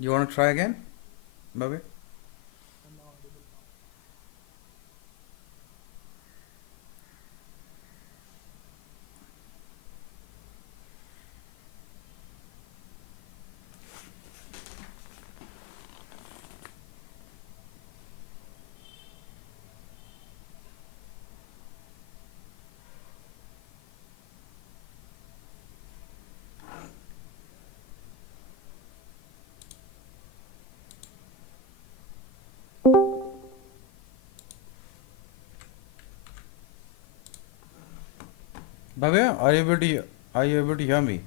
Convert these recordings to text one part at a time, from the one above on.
You want to try again, Bobby? Am I audible now? Bobby, are you able to hear me?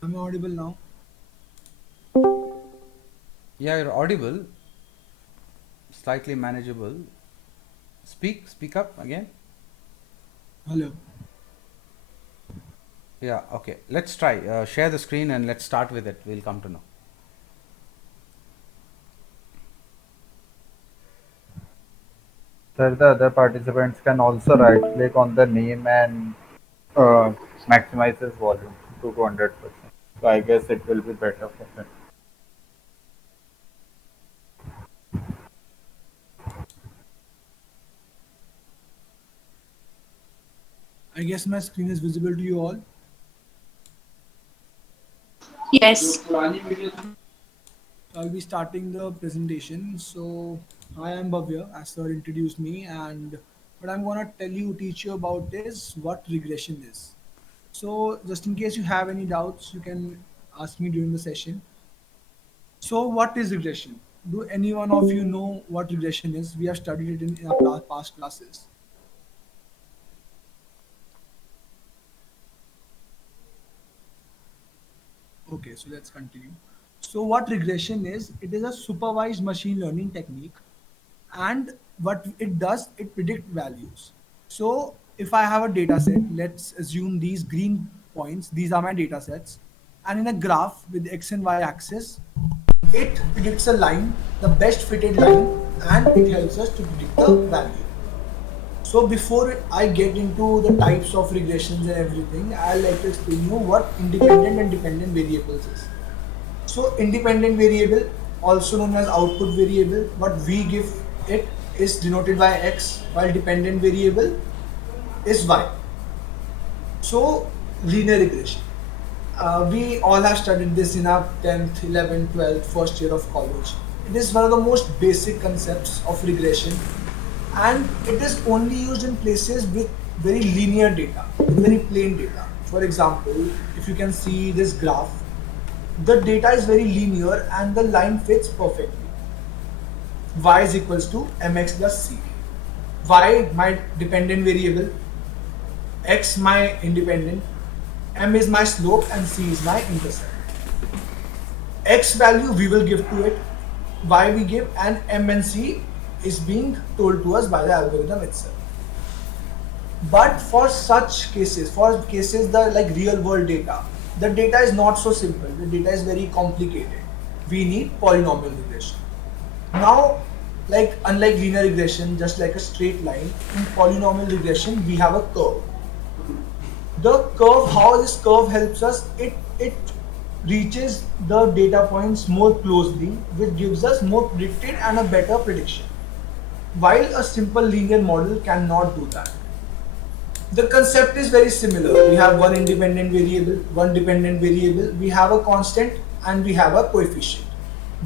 Am I audible now? Yeah, you're audible, slightly manageable. Speak up again. Hello. Yeah, okay. Let's try. Share the screen and let's start with it. We'll come to know. Sir, the other participants can also right click on the name and uh, maximize this volume to 200%. So I guess it will be better for them. I guess my screen is visible to you all. Yes. I'll be starting the presentation. So, hi, I'm Bhavya, as sir introduced me, and what I'm gonna teach you about is what regression is. So, just in case you have any doubts, you can ask me during the session. So, what is regression? Do any one of you know what regression is? We have studied it in our past classes. Okay, so let's continue. So, what regression is? It is a supervised machine learning technique, and what it does, it predict values. So, if I have a data set, let's assume these green points, these are my data sets, and in a graph with x and y axis, it predicts a line, the best fitted line, and it helps us to predict the value. So before I get into the types of regressions and everything, I like to explain you what independent and dependent variables is. So independent variable, also known as output variable, what we give it is denoted by x, while dependent variable is y. So linear regression. We all have studied this in our 10th, 11th, 12th, first year of college. It is one of the most basic concepts of regression, and it is only used in places with very linear data, with very plain data. For example, if you can see this graph, the data is very linear and the line fits perfectly. Y is equals to mx plus c. Y my dependent variable, x my independent, m is my slope and c is my intercept. X value we will give to it, y we give, and m and c is being told to us by the algorithm itself. But for such cases, for cases that like real world data, the data is not so simple. The data is very complicated. We need polynomial regression. Now, like unlike linear regression, just like a straight line, in polynomial regression we have a curve. The curve, how this curve helps us, it reaches the data points more closely, which gives us more predicted and a better prediction. While a simple linear model cannot do that. The concept is very similar. We have one independent variable, one dependent variable, we have a constant and we have a coefficient.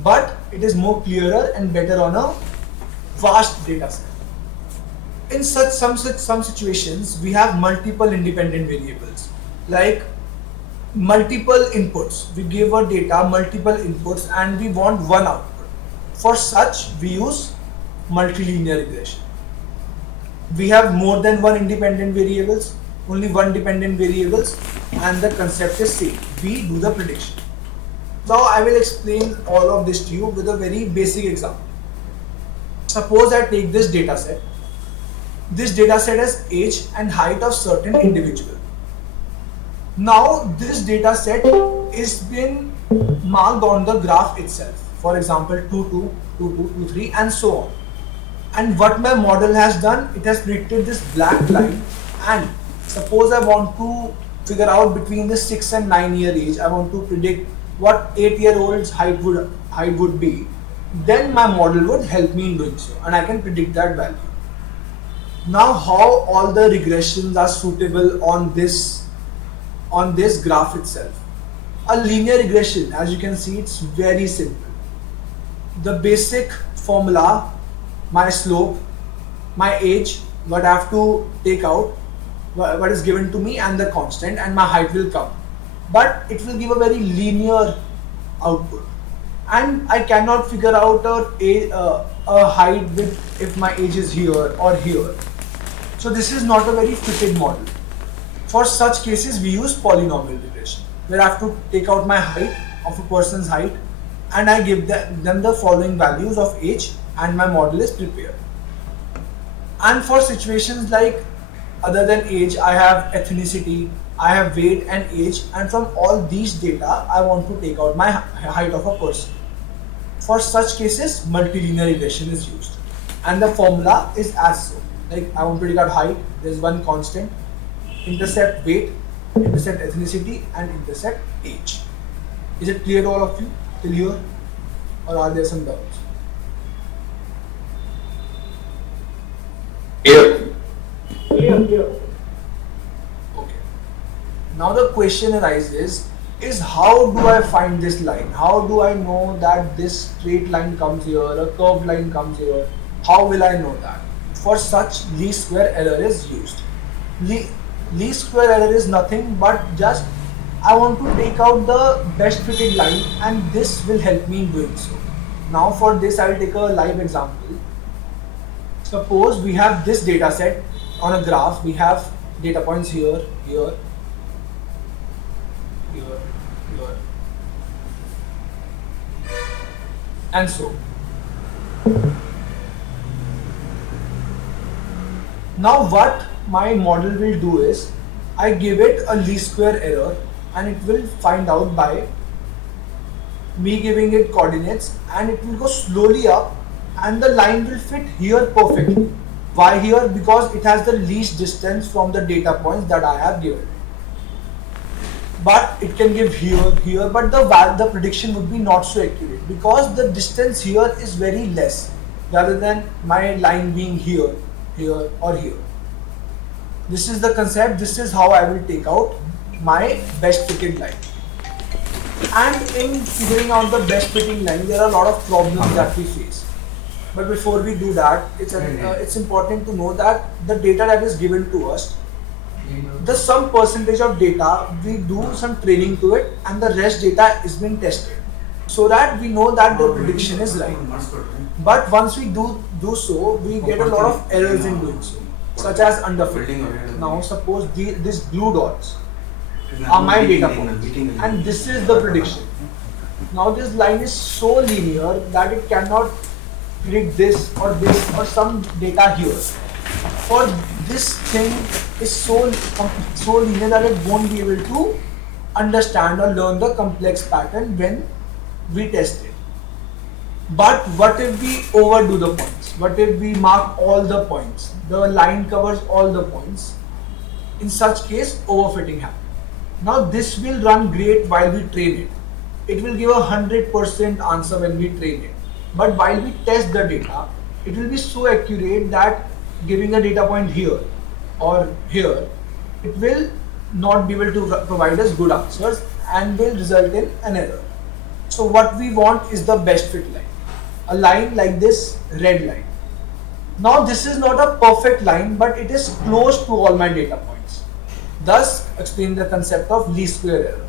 But it is more clearer and better on a vast data set. In some situations, we have multiple independent variables, like multiple inputs. We give our data multiple inputs and we want one output. For such, we use multilinear regression. We have more than one independent variables, only one dependent variables, and the concept is same. We do the prediction. Now I will explain all of this to you with a very basic example. Suppose I take this data set. This data set has age and height of certain individual. Now this data set is been marked on the graph itself. For example, 2, 2, 2, 2, 2, 3, and so on. And what my model has done, it has predicted this black line, and Suppose I want to figure out between the 6 and 9 year age, I want to predict what 8-year-old's height would be. Then my model would help me in doing so, and I can predict that value. Now, how all the regressions are suitable on this graph itself? A linear regression, as you can see, it's very simple. The basic formula, my slope, my age, what I have to take out, what is given to me, and the constant, and my height will come. But it will give a very linear output, and I cannot figure out a height with if my age is here or here. So this is not a very fitted model. For such cases, we use polynomial regression, where I have to take out my height of a person's height, and I give them the following values of age, and my model is prepared. And for situations like other than age, I have ethnicity, I have weight and age, and from all these data, I want to take out my height of a person. For such cases, multilinear regression is used, and the formula is as so. Like I want to take out height, there's one constant, intercept weight, intercept ethnicity, and intercept age. Is it clear to all of you till here, or are there some doubts? Here. Okay. Now the question arises is how do I find this line? How do I know that this straight line comes here, a curved line comes here? How will I know that? For such, least square error is used. Least square error is nothing but just I want to take out the best fitted line, and this will help me in doing so. Now for this I will take a live example. Suppose we have this data set on a graph. We have data points here, here, here, here, and so. Now what my model will do is I give it a least square error, and it will find out by me giving it coordinates, and it will go slowly up, and the line will fit here perfectly. Why here? Because it has the least distance from the data points that I have given. But it can give here, here, but the prediction would be not so accurate because the distance here is very less rather than my line being here, here, or here. This is the concept. This is how I will take out my best fitted line. And in figuring out the best fitting line, there are a lot of problems that we face. But before we do that, it's important to know that the data that is given to us, the some percentage of data, we do some training to it, and the rest data is being tested so that we know that the prediction is right. But once we do so, we get a lot of errors in doing so, such as underfitting. Now suppose these blue dots are my data points, and this is the prediction. Now this line is so linear that it cannot predict this or some data here. For this thing is so linear that it won't be able to understand or learn the complex pattern when we test it. But what if we overdo the points? What if we mark all the points? The line covers all the points. In such case, overfitting happens. Now this will run great while we train it. It will give 100% answer when we train it. But while we test the data, it will be so accurate that giving a data point here or here, it will not be able to provide us good answers and will result in an error. So what we want is the best fit line. A line like this red line. Now this is not a perfect line, but it is close to all my data points. Thus explain the concept of least square error.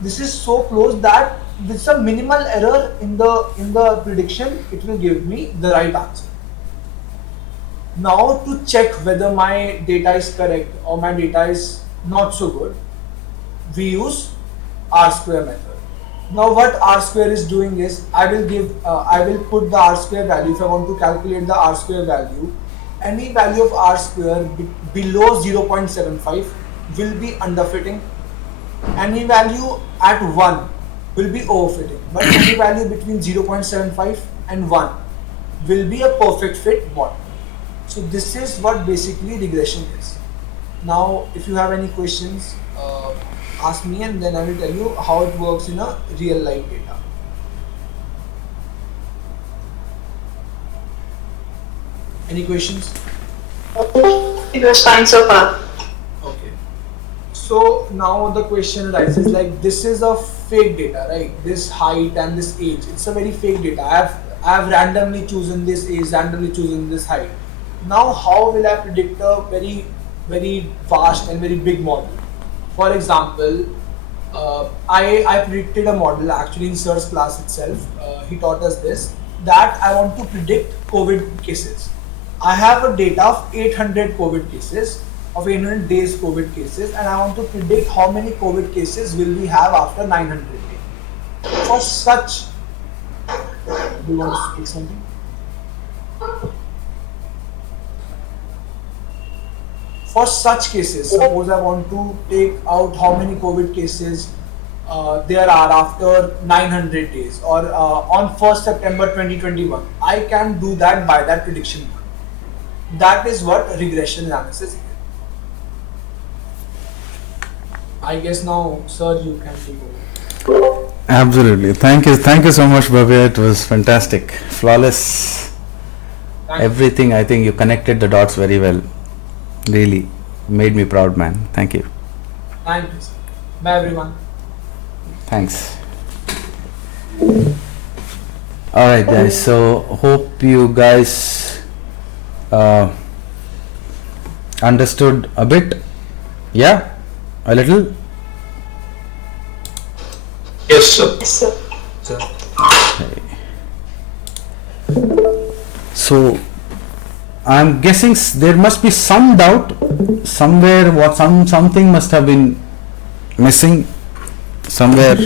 This is so close that with some minimal error in the prediction, it will give me the right answer. Now to check whether my data is correct or my data is not so good, we use R square method. Now what R square is doing is I will put the R square value. If I want to calculate the R square value, any value of R square below 0.75 will be underfitting. Any value at 1 will be overfitting, but any value between 0.75 and 1 will be a perfect fit model. So this is what basically regression is. Now, if you have any questions, ask me, and then I will tell you how it works in a real life data. Any questions? It was fine so far. Okay. So now the question arises, like, this is a fake data, right? This height and this age, it's a very fake data. I have randomly chosen this age, randomly chosen this height. Now how will I predict a very vast and very big model? For example, I predicted a model actually in Sir's class itself. He taught us this, that I want to predict COVID cases. I have a data of 800 COVID cases, of 800 days COVID cases, and I want to predict how many COVID cases will we have after 900 days. For such, do you want to speak something? For such cases, suppose I want to take out how many COVID cases there are after 900 days, or on 1st September 2021, I can do that by that prediction model. That is what regression analysis is. I guess now, sir, you can take over. Absolutely. Thank you so much, Bhavya. It was fantastic, flawless. Thank you. Everything. I think you connected the dots very well. Really made me proud, man. Thank you. Thank you, sir. Bye, everyone. Thanks. All right, guys. So hope you guys understood a bit. Yeah, a little. Yes, sir. So I'm guessing there must be some doubt somewhere. Something must have been missing somewhere,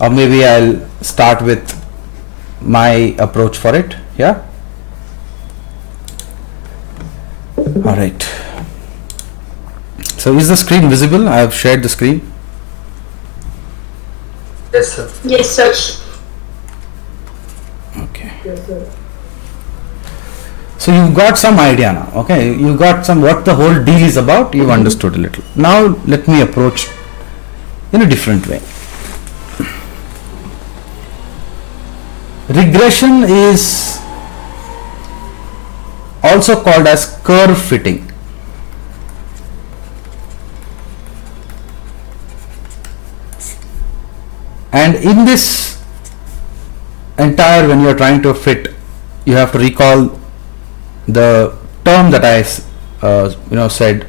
or maybe I'll start with my approach for it. Yeah. All right. So is the screen visible? I have shared the screen. Yes, sir. Yes, sir. Okay. So you've got some idea now. Okay, you got some what the whole deal is about. You've understood a little. Now let me approach in a different way. Regression is also called as curve fitting. And in this entire, when you are trying to fit, you have to recall the term that I said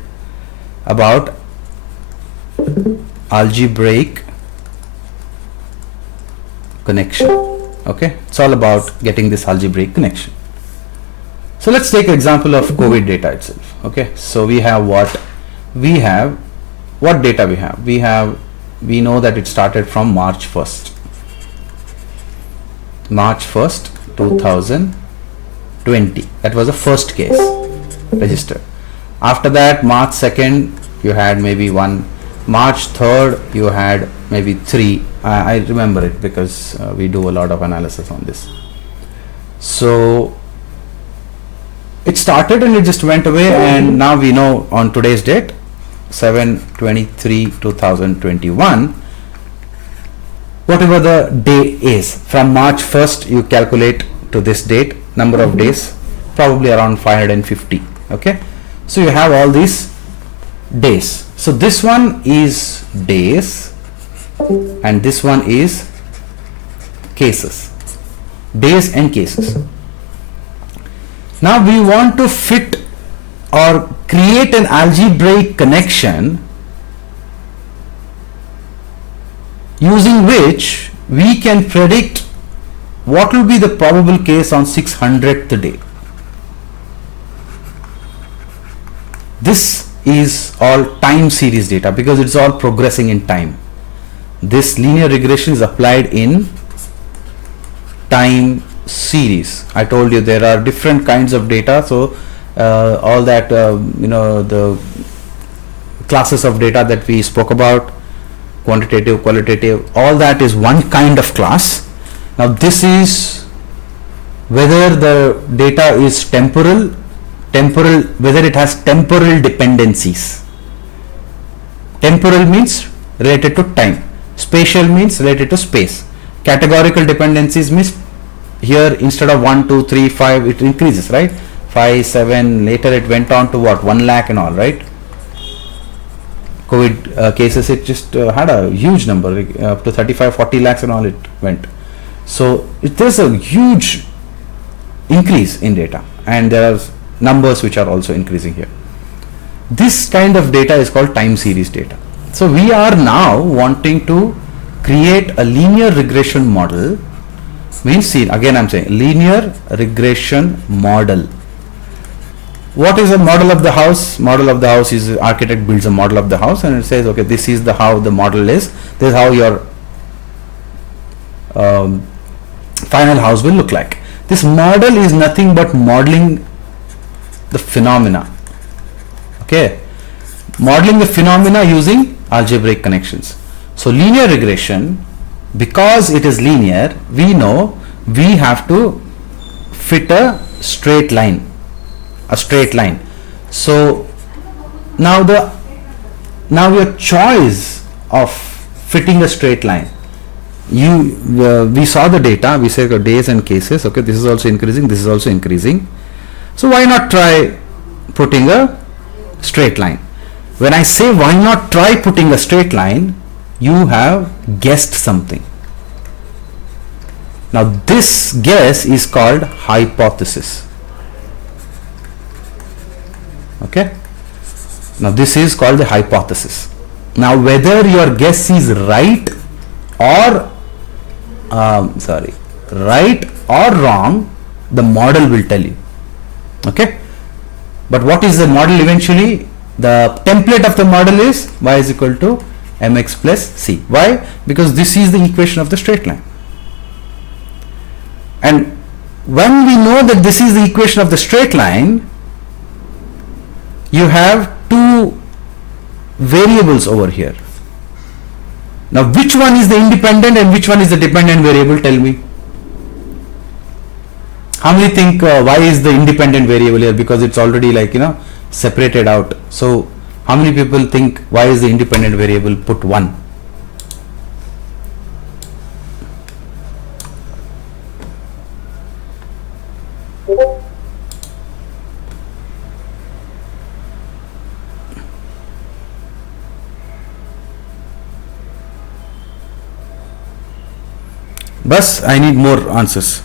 about algebraic connection. Okay, it's all about getting this algebraic connection. So let's take example of COVID data itself. Okay, so we have what data we have. We know that it started from March 1st, 2020. That was the first case registered. After that, March 2nd, you had maybe one. March 3rd, you had maybe three. I remember it because we do a lot of analysis on this. So it started and it just went away, and now we know on today's date, 7/23/2021, whatever the day is, from March 1st you calculate to this date, number of days, probably around 550. Okay, so you have all these days. So this one is days and this one is cases, days and cases. Now we want to fit or create an algebraic connection using which we can predict what will be the probable case on 600th day. This is all time series data because it's all progressing in time. This linear regression is applied in time series. I told you there are different kinds of data, so all that the classes of data that we spoke about, quantitative, qualitative, all that is one kind of class. Now this is whether the data is temporal whether it has temporal dependencies. Temporal means related to time. Spatial means related to space. Categorical dependencies means here instead of 1, 2, 3, 5 it increases, right? 5, 7, later it went on to what, 1 lakh and all, right? COVID cases, it just had a huge number, up to 35, 40 lakhs and all it went. So there's a huge increase in data, and there are numbers which are also increasing here. This kind of data is called time series data. So we are now wanting to create a linear regression model. Means, see, again I'm saying linear regression model. What is a model of the house? Model of the house is architect builds a model of the house and it says, okay, this is the how the model is. This is how your final house will look like. This model is nothing but modeling the phenomena. Okay, modeling the phenomena using algebraic connections. So linear regression, because it is linear, we know we have to fit a straight line. So now your choice of fitting a straight line, we saw the data, we said days and cases, okay, this is also increasing, this is also increasing. So why not try putting a straight line? When I say why not try putting a straight line, you have guessed something. Now this guess is called hypothesis. Okay, now this is called the hypothesis. Now whether your guess is right or right or wrong, the model will tell you. Okay, but what is the model eventually? The template of the model is y is equal to mx plus c. Why? Because this is the equation of the straight line. And when we know that this is the equation of the straight line, you have two variables over here. Now which one is the independent and which one is the dependent variable? Tell me. How many think y is the independent variable here, because it's already like, separated out? So how many people think y is the independent variable? Put 1. Bus, I need more answers.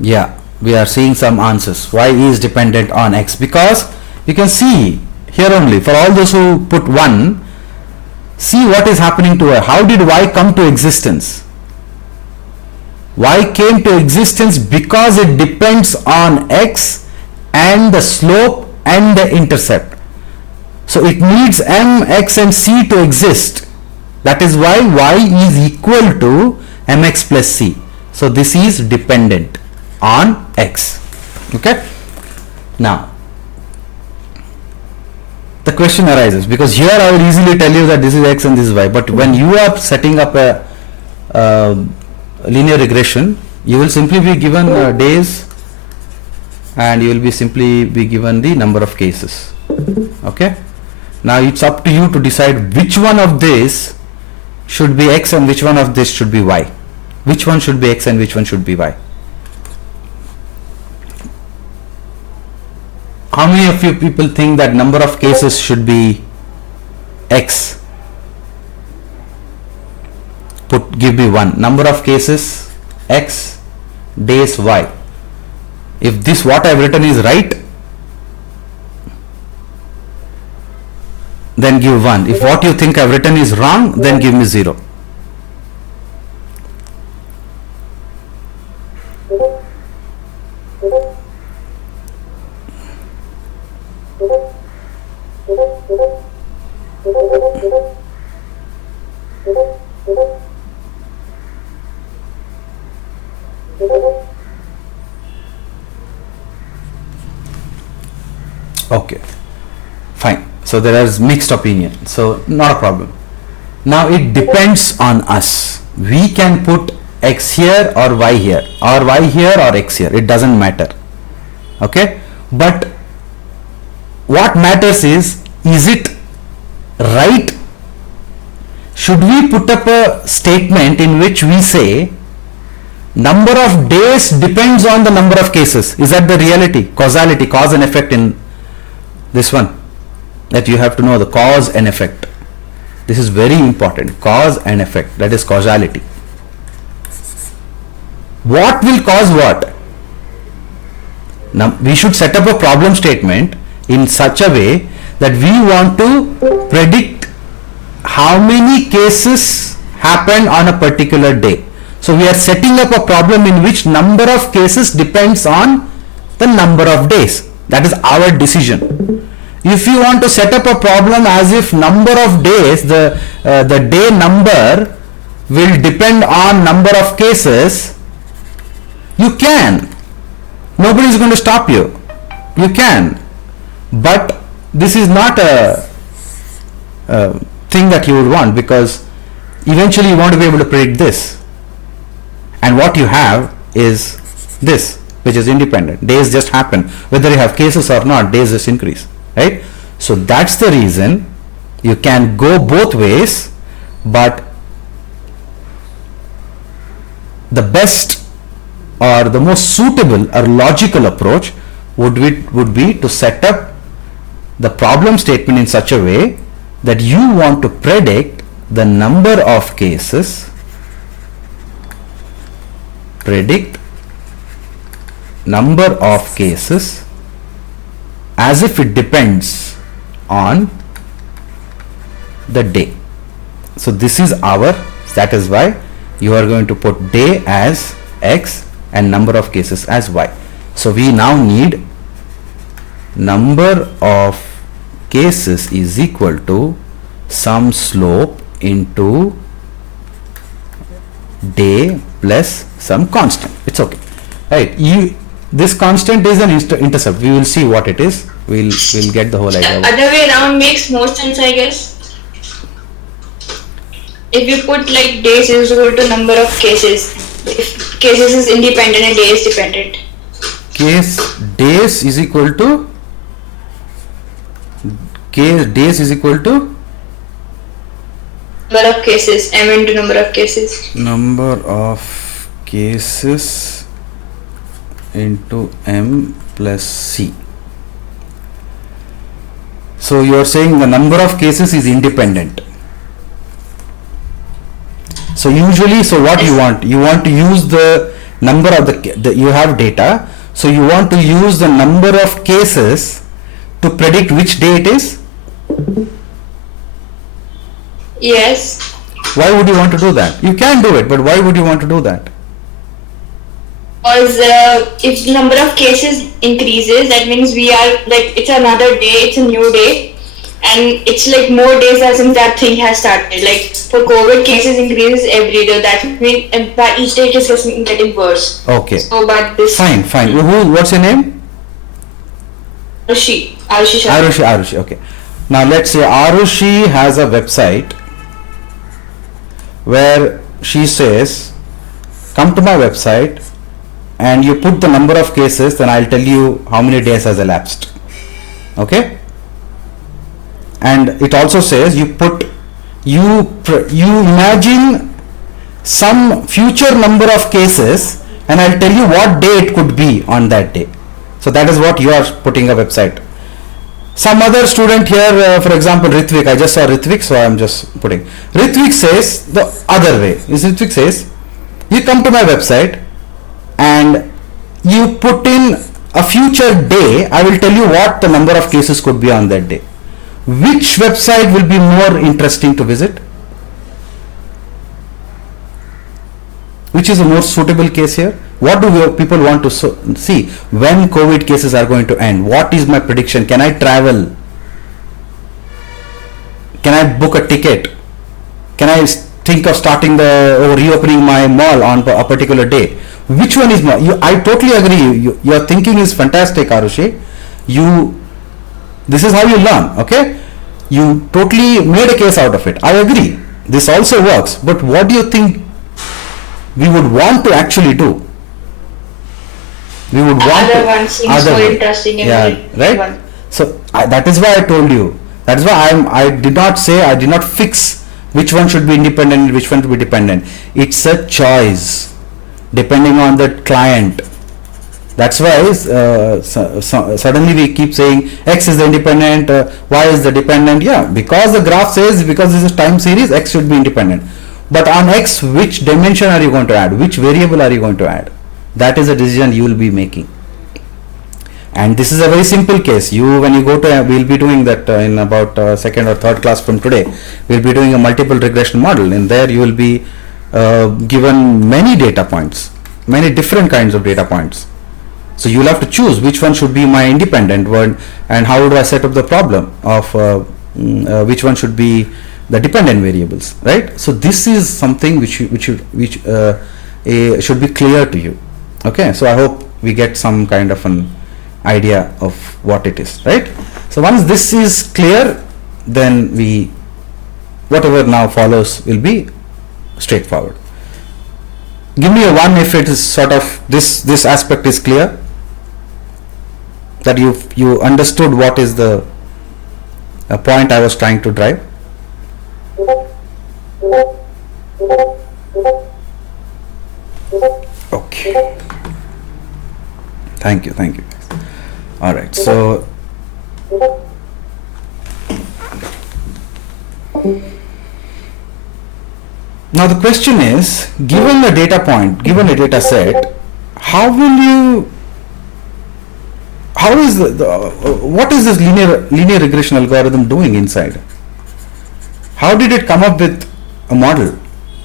Yeah, we are seeing some answers. Y is dependent on x, because you can see here only for all those who put 1, see what is happening to her. How did y come to existence? Y came to existence because it depends on x and the slope and the intercept. So it needs m, x and c to exist. That is why y is equal to mx plus c. So this is dependent on x. Okay. Now the question arises, because here I will easily tell you that this is x and this is y, but when you are setting up a linear regression, you will simply be given days and you will be simply be given the number of cases. Okay. Now it's up to you to decide which one of this should be x and which one of this should be y. Which one should be x and which one should be y. How many of you people think that number of cases should be x? Give me 1. Number of cases x, days y. If this what I have written is right, then give 1. If what you think I have written is wrong, then give me 0. Fine. So there is mixed opinion. So not a problem. Now it depends on us. We can put x here or y here, or y here or x here. It doesn't matter. Okay? But what matters is it right? Should we put up a statement in which we say number of days depends on the number of cases? Is that the reality? Causality, cause and effect in this one. That you have to know the cause and effect. This is very important. Cause and effect. That is causality. What will cause what? Now we should set up a problem statement in such a way that we want to predict how many cases happen on a particular day. So we are setting up a problem in which number of cases depends on the number of days. That is our decision. If you want to set up a problem as if number of days, the day number will depend on number of cases, you can. Nobody is going to stop you. You can. But this is not a thing that you would want, because eventually you want to be able to predict this. And what you have is this, which is independent. Days just happen. Whether you have cases or not, days just increase. Right? So that's the reason you can go both ways, but the best or the most suitable or logical approach would be to set up the problem statement in such a way that you want to predict the number of cases, as if it depends on the day. So this is that is why you are going to put day as x and number of cases as y. So we now need number of cases is equal to some slope into day plus some constant. It's okay. Right. This constant is an intercept. We will see what it is. We'll get the whole idea. Other way around makes more sense, I guess. If you put like days is equal to number of cases, if cases is independent and day is dependent. Days is equal to Number of cases, m into number of cases. Number of cases into m plus c. So you are saying the number of cases is independent. So usually, so what you want to use the number of you have data, so you want to use the number of cases to predict which day it is. Yes. Why would you want to do that? You can do it, but why would you want to do that? Because if the number of cases increases, that means we are like, it's another day, it's a new day, and it's like more days as in that thing has started. Like for COVID, cases increases every day. That means by each day it is getting worse. Okay. So, but this. Fine. What's your name? Arushi Sharma. Arushi. Okay. Now let's say Arushi has a website where she says, come to my website and you put the number of cases, then I'll tell you how many days has elapsed. Okay? And it also says you imagine some future number of cases and I'll tell you what day it could be on that day. So that is what you are putting a website. Some other student here, for example Ritvik, I just saw Ritvik, so I am just putting. Ritvik says the other way. Ritvik says, you come to my website and you put in a future day, I will tell you what the number of cases could be on that day. Which website will be more interesting to visit? Which is a more suitable case here? What do people want to see? When COVID cases are going to end? What is my prediction? Can I travel? Can I book a ticket? Can I think of starting or reopening my mall on a particular day? Which one is more? I totally agree. Your thinking is fantastic, Arushi. This is how you learn, okay? You totally made a case out of it. I agree. This also works. But what do you think we would want to actually do? We would want Other to, one seems other more one. interesting and Yeah, more right? fun. So that is why I told you. That is why I did not say, I did not fix which one should be independent and which one should be dependent. It's a choice depending on the client. That's why suddenly we keep saying X is the independent, Y is the dependent. Yeah, because the graph says, because this is time series, X should be independent. But on X, which dimension are you going to add? Which variable are you going to add? That is a decision you will be making. And this is a very simple case. When you go to, we'll be doing that in about second or third class from today. We'll be doing a multiple regression model. In there you will be given many data points, many different kinds of data points. So you'll have to choose which one should be my independent one, and how do I set up the problem of which one should be the dependent variables, right? So this is something which should be clear to you. Okay, so I hope we get some kind of an idea of what it is, right? So once this is clear, then whatever now follows will be straightforward. Give me a 1 if it is sort of this aspect is clear, that you understood what is the point I was trying to drive. Okay, thank you guys. All right, so now the question is, given a data point, given a data set, how is what is this linear regression algorithm doing inside? How did it come up with a model?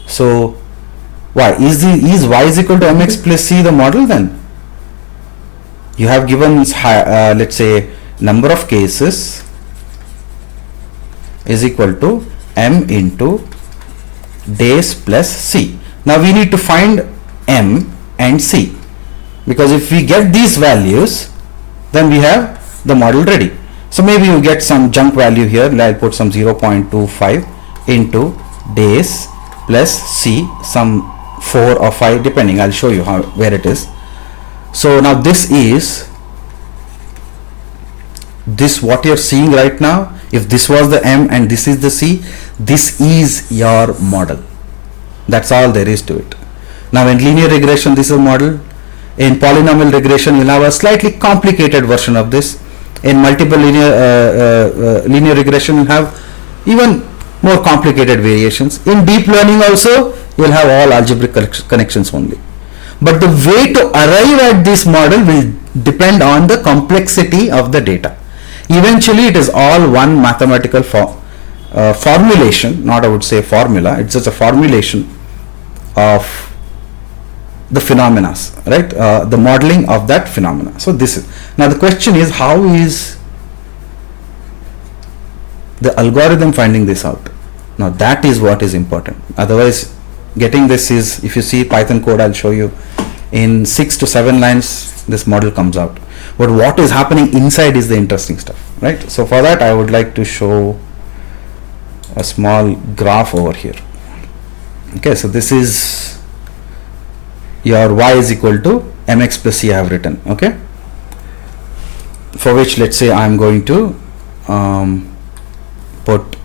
So why is y is equal to mx plus c the model? Then you have given let's say number of cases is equal to m into days plus c. Now we need to find m and c, because if we get these values, then we have the model ready. So maybe you get some junk value here. I'll put some 0.25 into days plus c, some 4 or 5 depending. I'll show you where it is. So now this what you're seeing right now. If this was the m and this is the c, this is your model. That's all there is to it. Now in linear regression, this is a model. In polynomial regression, you'll have a slightly complicated version of this. In multiple linear regression, you'll have even more complicated variations. In deep learning also, you'll have all algebraic connections only. But the way to arrive at this model will depend on the complexity of the data. Eventually, it is all one mathematical formulation, not I would say formula, it's just a formulation of the phenomena, right? The modeling of that phenomena. So this is, now the question is, how is the algorithm finding this out? Now that is what is important. Otherwise, getting this is, if you see Python code, I'll show you, in 6 to 7 lines this model comes out. But what is happening inside is the interesting stuff, right? So for that, I would like to show a small graph over here. Okay, so this is your y is equal to mx plus c I have written, okay, for which let's say I'm going to put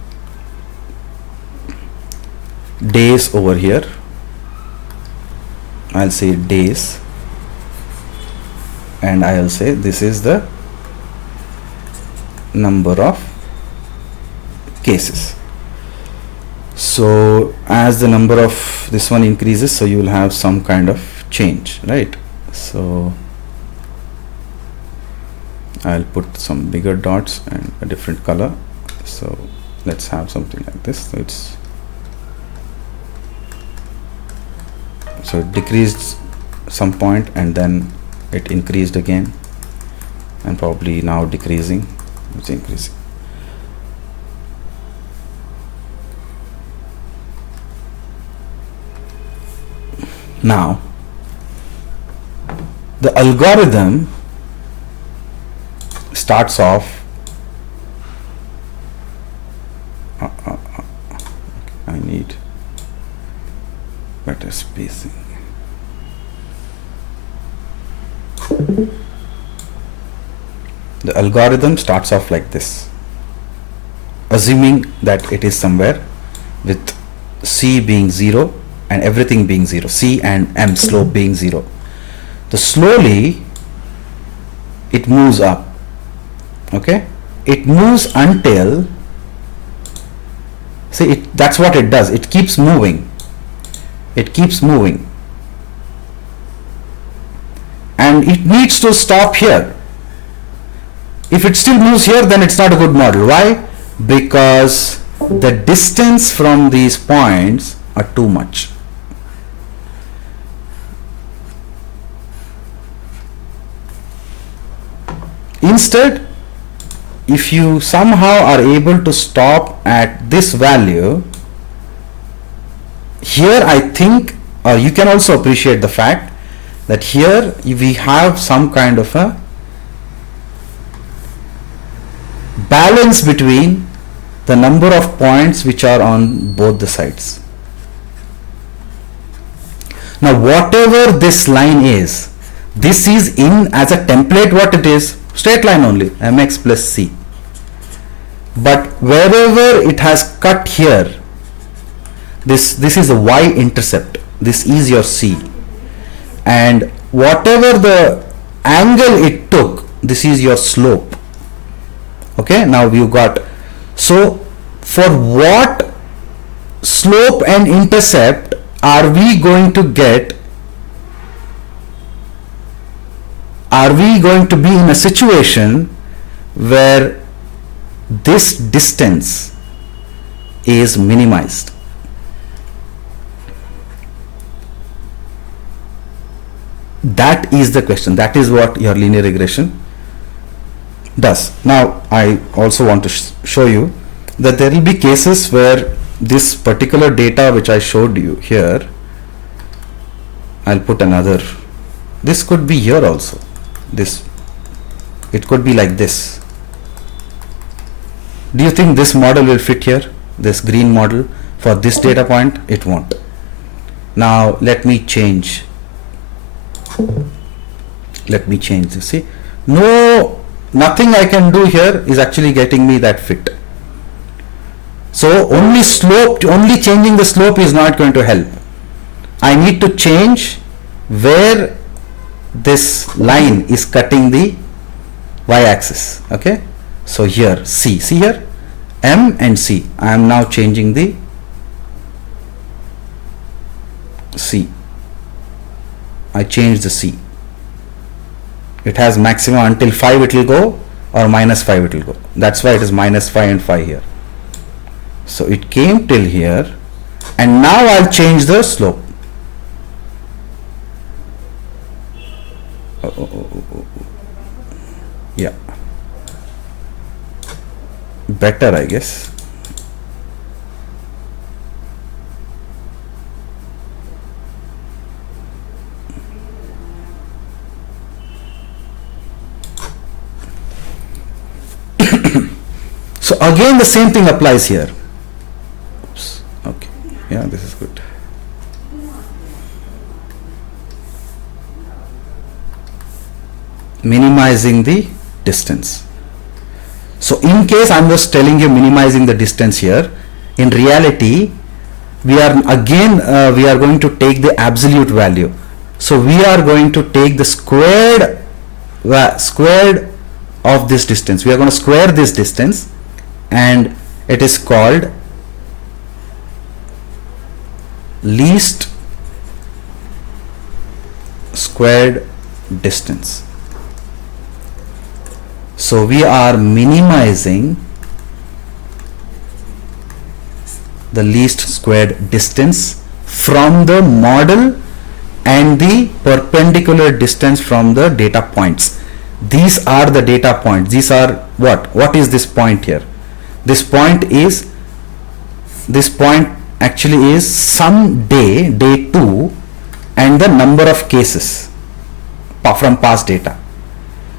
days over here. I'll say days, and I'll say this is the number of cases. So as the number of this one increases, so you will have some kind of change, right? So I'll put some bigger dots and a different color. So let's have something like this. So it decreased some point and then it increased again, and probably now decreasing, it's increasing. Now the algorithm starts off I need better spacing. The algorithm starts off like this, assuming that it is somewhere with C being 0 and everything being 0, C and M slope being 0. So slowly it moves up, okay? It moves until, see, that's what it does, it keeps moving. It keeps moving. And it needs to stop here. If it still moves here, then it's not a good model. Why? Because the distance from these points are too much. Instead, if you somehow are able to stop at this value, here I think, or you can also appreciate the fact that here we have some kind of a balance between the number of points which are on both the sides. Now whatever this line is, this is in as a template what it is, straight line only, mx plus c. But wherever it has cut here, this is a y-intercept, this is your c. And whatever the angle it took, this is your slope. Okay, now you got, so for what slope and intercept are we going to get? Are we going to be in a situation where this distance is minimized? That is the question. That is what your linear regression does. Now I also want to show you that there will be cases where this particular data which I showed you here, I'll put another, this could be here also, this, it could be like this. Do you think this model will fit here, this green model for this data point? It won't. Now let me change this. See, nothing I can do here is actually getting me that fit. So only changing the slope is not going to help. I need to change where this line is cutting the y-axis. Okay, so here C, see here, M and C. I am now changing the C. I change the C. It has maximum until 5 it will go, or minus 5 it will go. That's why it is minus 5 and 5 here. So it came till here, and now I'll change the slope. Yeah, better I guess. So again the same thing applies here. Oops. Okay, yeah, this is good. Minimizing the distance. So in case I'm just telling you minimizing the distance here, in reality we are again we are going to take the absolute value. So we are going to take the squared of this distance. We are going to square this distance, and it is called least squared distance. So we are minimizing the least squared distance from the model and the perpendicular distance from the data points. These are the data points. These are what is this point here? This point actually is some day 2, and the number of cases from past data.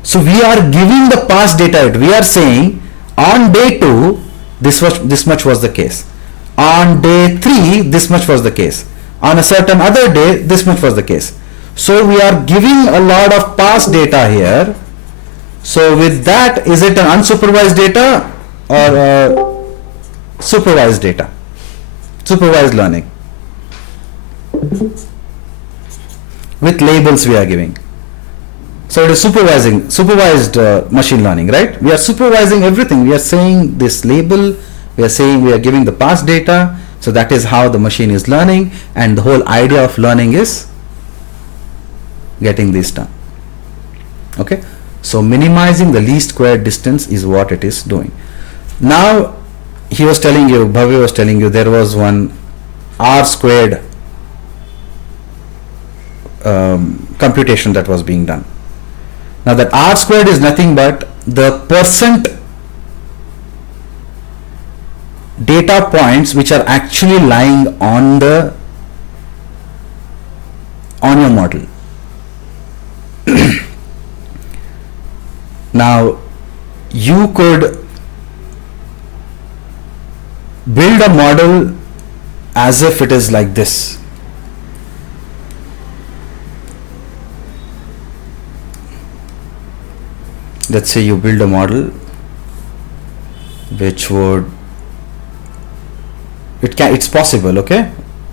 So we are giving the past data. We are saying on day 2 this much was the case. On day 3, this much was the case. On a certain other day, this much was the case. So we are giving a lot of past data here. So with that, is it an unsupervised data or supervised data? Supervised learning. With labels we are giving. So it is supervised machine learning, right? We are supervising everything. We are saying this label, we are saying we are giving the past data. So that is how the machine is learning, and the whole idea of learning is getting this done. Okay. So minimizing the least square distance is what it is doing. Now he was telling you, Bhavya was telling you, there was one R squared computation that was being done. Now that R squared is nothing but the percent data points which are actually lying on your model. Now you could build a model as if it is like this. Let's say you build a model which would, it's possible, okay?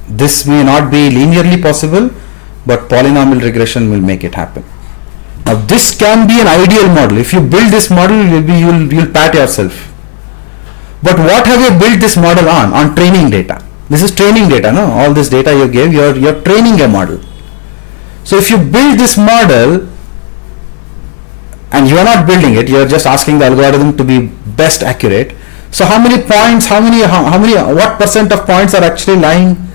This may not be linearly possible, but polynomial regression will make it happen. Now this can be an ideal model. If you build this model, you'll pat yourself. But what have you built this model on? On training data. This is training data, no? All this data you gave, you're training a model. So if you build this model and you are not building it, you are just asking the algorithm to be best accurate. So how many points, what percent of points are actually lying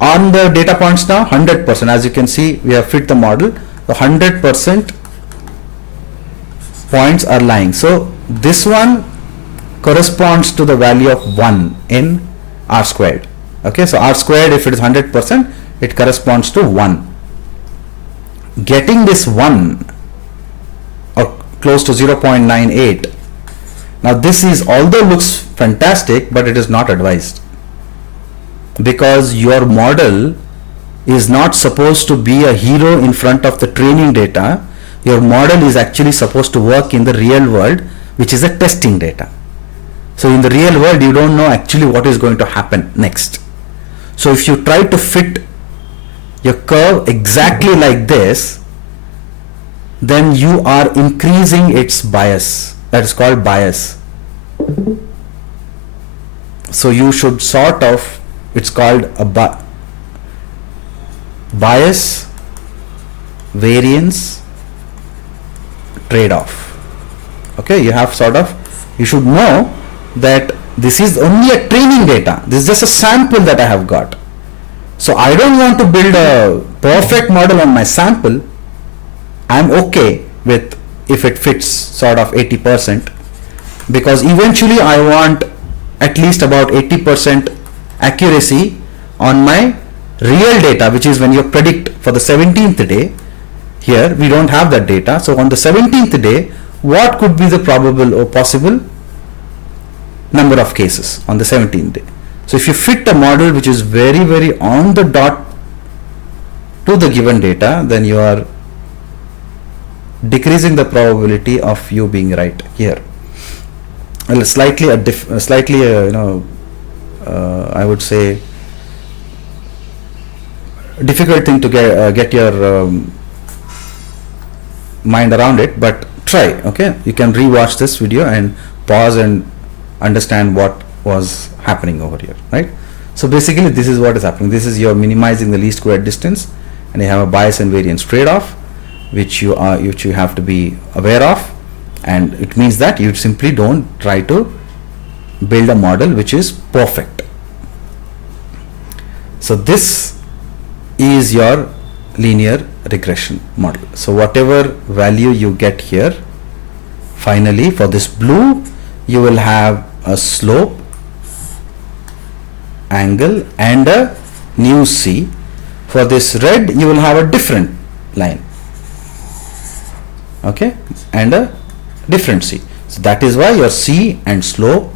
on the data points now? 100%. As you can see, we have fit the model. The 100% points are lying. So this one corresponds to the value of 1 in R squared. Okay, so R squared, if it is 100%, it corresponds to 1. Getting this 1 or close to 0.98. Now this is, although looks fantastic, but it is not advised, because your model is not supposed to be a hero in front of the training data. Your model is actually supposed to work in the real world, which is a testing data. So in the real world, you don't know actually what is going to happen next. So if you try to fit your curve exactly like this, then you are increasing its bias. That is called bias. So you should sort of, it's called a bias variance trade-off. Okay, you should know that this is only a training data. This is just a sample that I have got. So I don't want to build a perfect model on my sample. I'm okay with if it fits sort of 80%, because eventually I want at least about 80% accuracy on my real data, which is when you predict for the 17th day. Here we don't have that data. So on the 17th day, what could be the probable or possible number of cases on the 17th day? So if you fit a model which is very, very on the dot to the given data, then you are decreasing the probability of you being right here. Well, I would say difficult thing to get your mind around it, but try. Okay, you can rewatch this video and pause and understand what was happening over here, right? So basically this is what is happening. This is, you're minimizing the least square distance, and you have a bias and variance trade-off which you have to be aware of, and it means that you simply don't try to build a model which is perfect. So this is your linear regression model. So whatever value you get here, finally for this blue you will have a slope, angle and a new C. For this red you will have a different line, okay, and a different C. So that is why your C and slope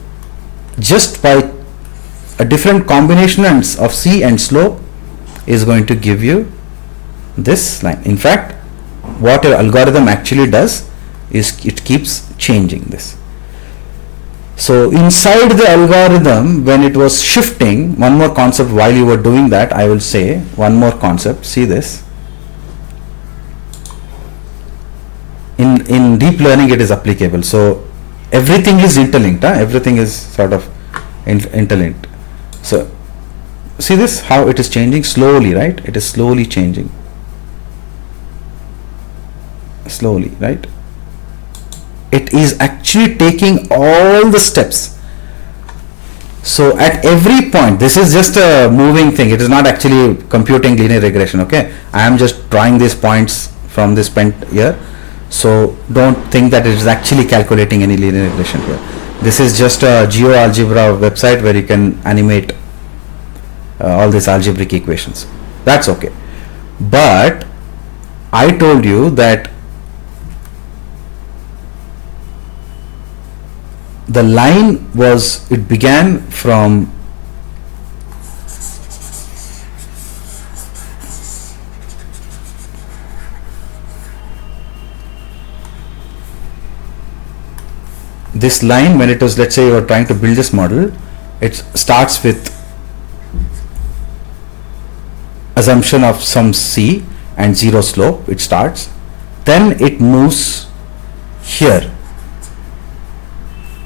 just by a different combinations of C and slope is going to give you this line. In fact, what your algorithm actually does is it keeps changing this. So inside the algorithm, when it was shifting, one more concept while you were doing that, I will say one more concept. See this. In deep learning, it is applicable. So everything is interlinked. Everything is sort of interlinked. So see this, how it is changing slowly, right? It is slowly changing. Slowly, right? It is actually taking all the steps. So at every point, this is just a moving thing. It is not actually computing linear regression. Okay, I am just drawing these points from this pen here. So don't think that it is actually calculating any linear regression here. This is just a GeoAlgebra website where you can animate all these algebraic equations. That's okay. But I told you that the line was, it began from this line. When it was, let's say you are trying to build this model, it starts with assumption of some C and zero slope. It starts, then it moves here,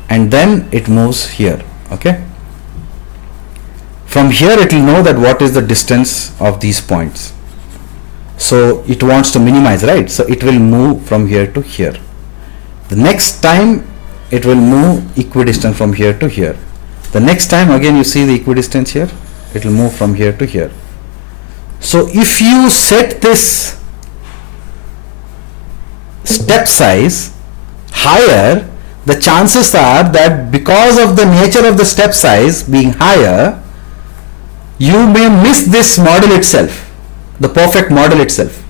and then it moves here. Okay, from here it will know that what is the distance of these points, so it wants to minimize, right? So it will move from here to here. The next time it will move equidistant from here to here. The next time, again you see the equidistance here, it will move from here to here. So if you set this step size higher, the chances are that because of the nature of the step size being higher, you may miss this model itself, the perfect model itself.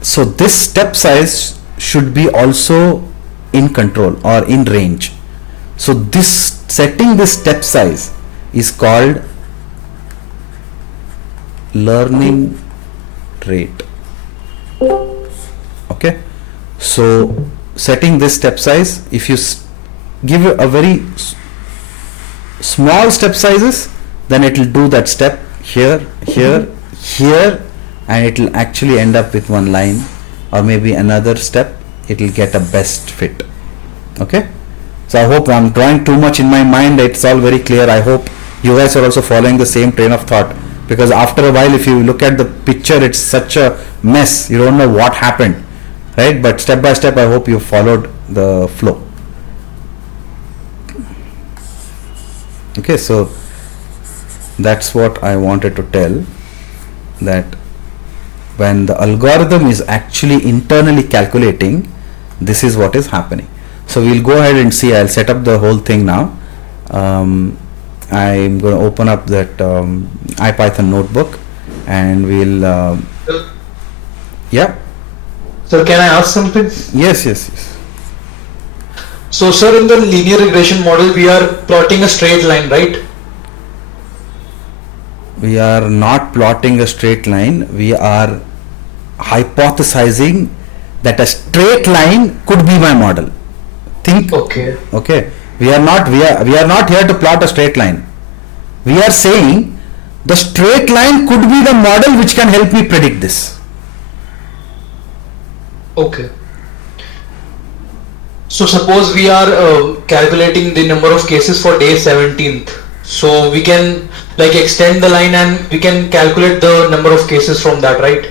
So this step size should be also in control or in range. So this setting this step size is called learning rate. Okay, so setting this step size, if you give a very small step sizes, then it will do that step here, here, here, and it will actually end up with one line, or maybe another step, it will get a best fit. Okay, so I hope I'm drawing too much in my mind. It's all very clear. I hope you guys are also following the same train of thought, because after a while, if you look at the picture, it's such a mess. You don't know what happened, right? But step by step, I hope you followed the flow. Okay, so that's what I wanted to tell, that when the algorithm is actually internally calculating, this is what is happening. So we'll go ahead and see. I'll set up the whole thing now. I'm going to open up that IPython notebook, and we'll yeah. So can I ask something? Yes, yes, yes. So sir, in the linear regression model, we are plotting a straight line, right? We are not plotting a straight line. We are hypothesizing that a straight line could be my model. Think. Okay. Okay. We are not here to plot a straight line. We are saying the straight line could be the model which can help me predict this. Okay. So suppose we are calculating the number of cases for day 17th. So we can like extend the line and we can calculate the number of cases from that, right?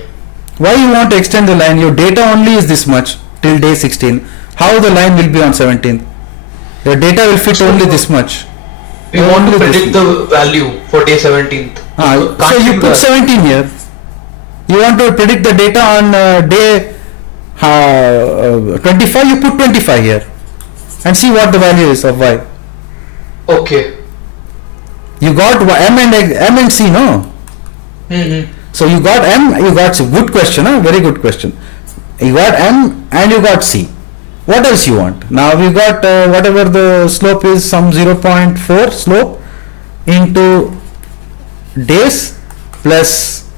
Why you want to extend the line? Your data only is this much till day 16. How the line will be on 17th? Your data will fit only this much. We want to predict the value for day 17th. So you put 17 here. You want to predict the data on day 25, you put 25 here and see what the value is of y. Okay. You got M and C, no? Mm-hmm. So you got M, you got C. Good question, huh? Very good question. You got M and you got C. What else you want? Now we got whatever the slope is, some 0.4 slope into days plus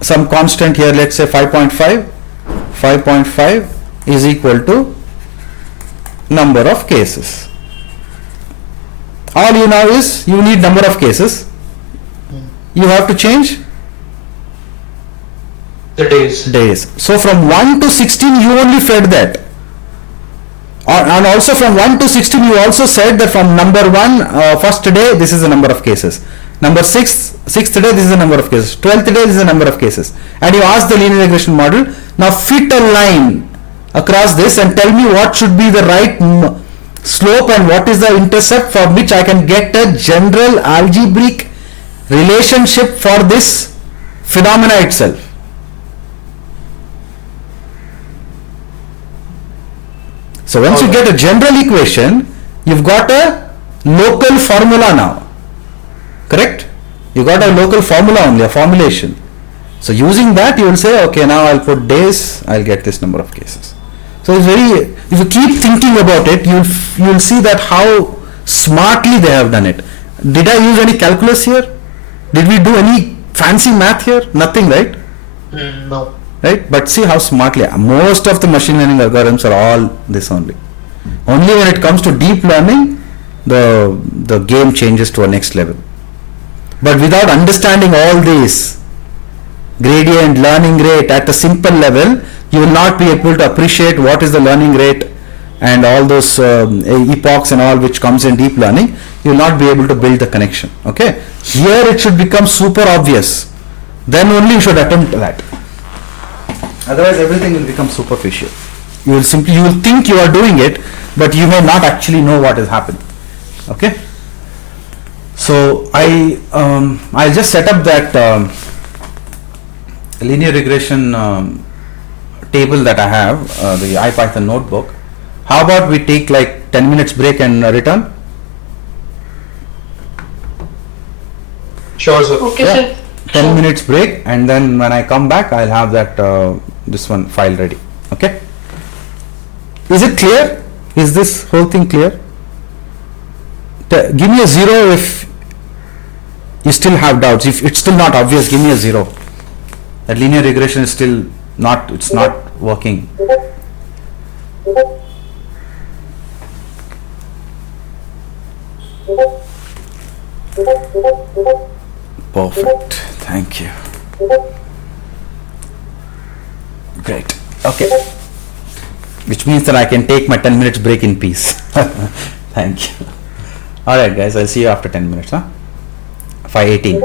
some constant here, let's say 5.5. 5.5 is equal to number of cases. All you know is you need number of cases. You have to change The days. So from 1 to 16 you only fed that. And also from 1 to 16 you also said that from number 1 first day this is the number of cases. Number 6th day this is the number of cases. 12th day this is the number of cases. And you ask the linear regression model, now fit a line across this and tell me what should be the right slope and what is the intercept for which I can get a general algebraic relationship for this phenomena itself. So once you get a general equation, you've got a local formula now. Correct? You got a local formula only, a formulation. So using that you will say, okay, now I'll put days, I'll get this number of cases. So it's very, if you keep thinking about it, you'll see that how smartly they have done it. Did I use any calculus here? Did we do any fancy math here? Nothing, right? No. Right? But see how smartly, most of the machine learning algorithms are all this only. Only when it comes to deep learning, the game changes to a next level. But without understanding all these, gradient, learning rate at a simple level, you will not be able to appreciate what is the learning rate and all those epochs and all which comes in deep learning. You will not be able to build the connection. Okay? Here it should become super obvious. Then only you should attempt that. Otherwise everything will become superficial. You will think you are doing it, but you may not actually know what is happening. Okay? So I'll just set up that linear regression table that I have, the IPython notebook. How about we take like 10 minutes break and return? Sure, sir. Okay, Yeah. sir. 10 minutes break, and then when I come back I'll have that this one file ready. Okay? Is it clear? Is this whole thing clear? Give me a 0 if you still have doubts. If it's still not obvious, give me a 0. That linear regression is still not, it's not working. Perfect. Thank you. Great. Okay. Which means that I can take my 10 minutes break in peace. Thank you. Alright guys, I'll see you after 10 minutes. 5:18.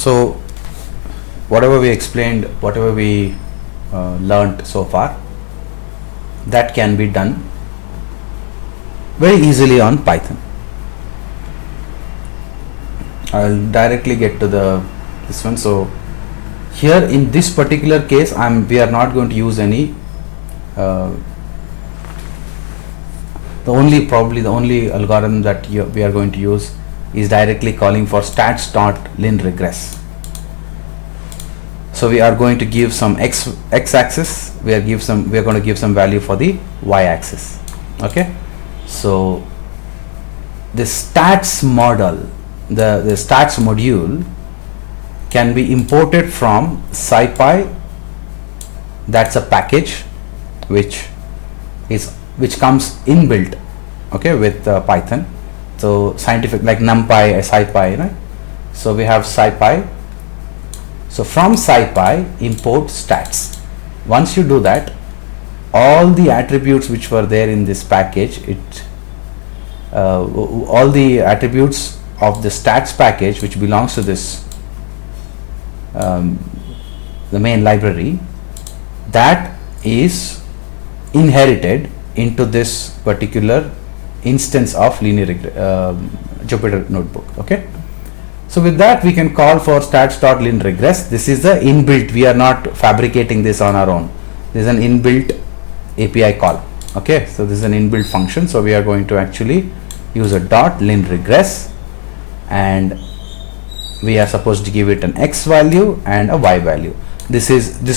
So whatever we explained, whatever we learnt so far, that can be done very easily on Python. I'll directly get to this one. So here in this particular case, we are not going to use any the only algorithm that we are going to use is directly calling for stats.linregress. So we are going to give some x-axis, we are going to give some value for the y-axis. Okay, so the stats model, the stats module can be imported from SciPy. That's a package which comes inbuilt, okay, with Python. So scientific, like NumPy, SciPy, right? So we have SciPy. So from SciPy, import stats. Once you do that, all the attributes which were there in this package, all the attributes of the stats package which belongs to this the main library, that is inherited into this particular instance of Jupyter Notebook. Okay. So with that, we can call for stats.linregress. This is the inbuilt. We are not fabricating this on our own. This is an inbuilt API call. Okay. So this is an inbuilt function. So we are going to actually use a .linregress, and we are supposed to give it an X value and a Y value. This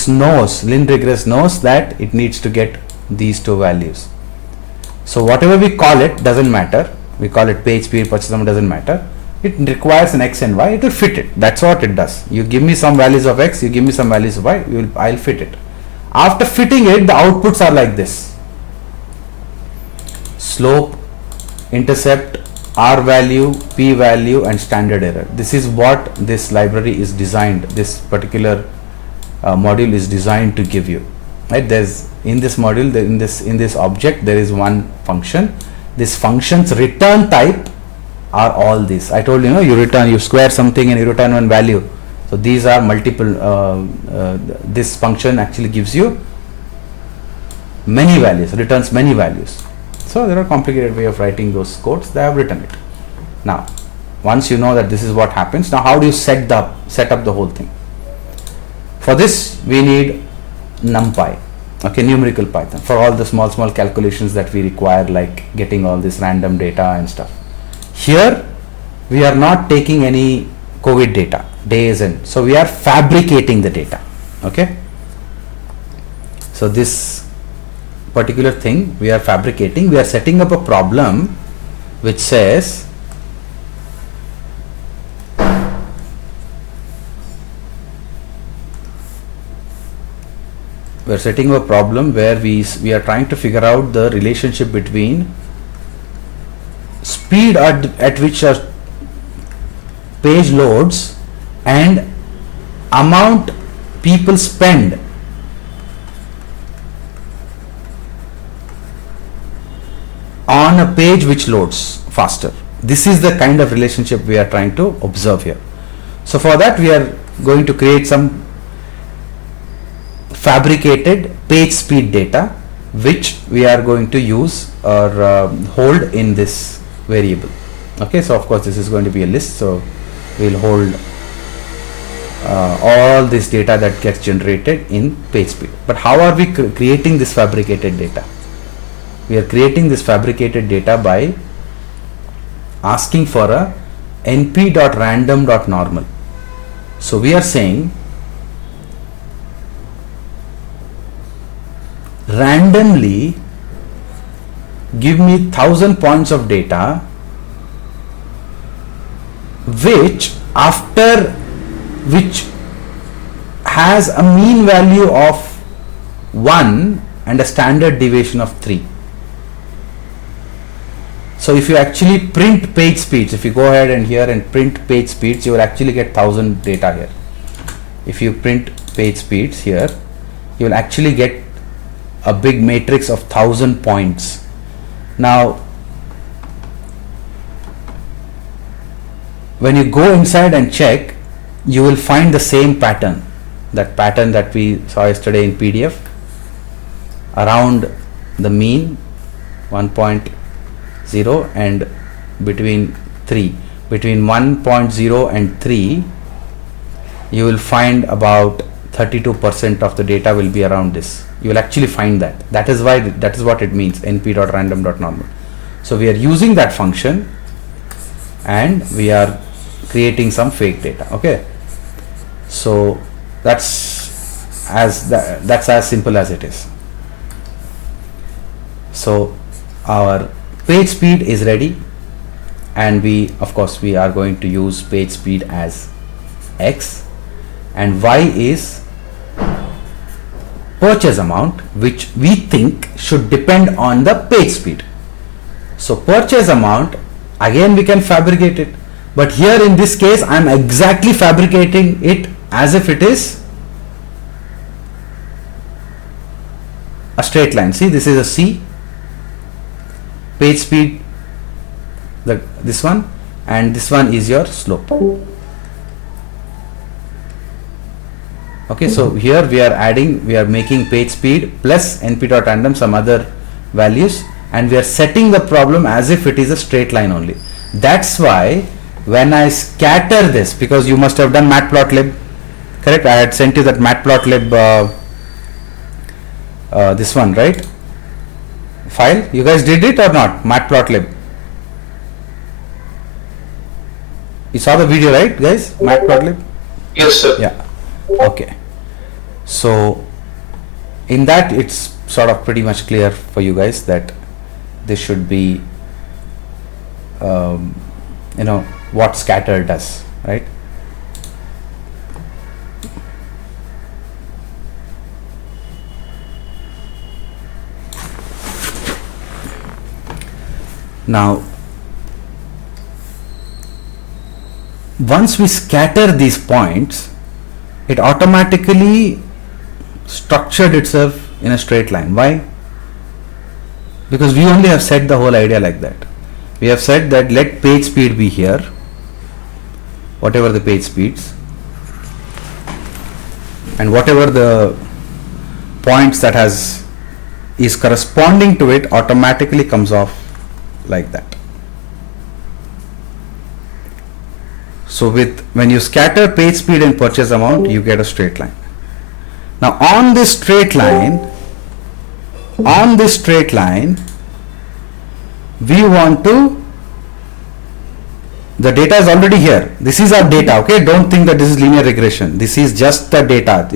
knows, linregress knows that it needs to get these two values. So whatever we call it doesn't matter. We call it page speed, purchase amount, doesn't matter. It requires an X and Y. It will fit it. That's what it does. You give me some values of X, you give me some values of Y, I'll fit it. After fitting it, the outputs are like this: slope, intercept, R value, P value, and standard error. This is what this library is designed. This particular module is designed to give you. Right? There's in this module, in this object, there is one function. This function's return type are all these. I told you, you square something and you return one value. So these are multiple. This function actually gives you many values, returns many values. So there are complicated way of writing those codes. They have written it. Now, once you know that this is what happens, now how do you set up the whole thing? For this, we need NumPy, okay, numerical Python, for all the small calculations that we require, like getting all this random data and stuff. Here, we are not taking any COVID data, days in. So we are fabricating the data, okay. So this particular thing we are fabricating, we are setting up a problem which says we are setting up a problem where we are trying to figure out the relationship between speed at which a page loads and amount people spend on a page which loads faster. This is the kind of relationship we are trying to observe here. So for that, we are going to create some fabricated page speed data which we are going to use or hold in this variable. Okay, so of course this is going to be a list, so we'll hold all this data that gets generated in page speed. But how are we creating this fabricated data? We are creating this fabricated data by asking for a np.random.normal. So we are saying randomly give me 1000 points of data which has a mean value of 1 and a standard deviation of 3. So if you actually print page speeds, if you go ahead and here and print page speeds, you will actually get 1000 data here. If you print page speeds here, you will actually get a big matrix of 1000 points. Now, when you go inside and check, you will find the same pattern, that pattern that we saw yesterday in PDF, around the mean 1.0 and between 3. Between 1.0 and 3, you will find about 32% of the data will be around this. You will actually find that. That is what it means, np.random.normal. So we are using that function and we are creating some fake data. Okay. So that's as simple as it is. So our page speed is ready, and we are going to use page speed as X, and Y is purchase amount, which we think should depend on the page speed. So purchase amount, again we can fabricate it, but here in this case I am exactly fabricating it as if it is a straight line. See, this is a C, page speed, this one, and this one is your slope. Okay, so here we are making page speed plus np.random some other values, and we are setting the problem as if it is a straight line only. That's why when I scatter this, because you must have done matplotlib, correct? I had sent you that matplotlib this one, right? File. You guys did it or not? Matplotlib. You saw the video, right, guys? Matplotlib. Yes, sir. Yeah. Okay. So in that, it's sort of pretty much clear for you guys that this should be, you know, what scatter does, right? Now, once we scatter these points, it automatically structured itself in a straight line. Why? Because we only have set the whole idea like that. We have said that let page speed be here, whatever the page speeds, and whatever the points that is corresponding to it automatically comes off like that. So when you scatter page speed and purchase amount, you get a straight line. Now on this straight line, we want to, the data is already here. This is our data, okay? Don't think that this is linear regression. This is just the data.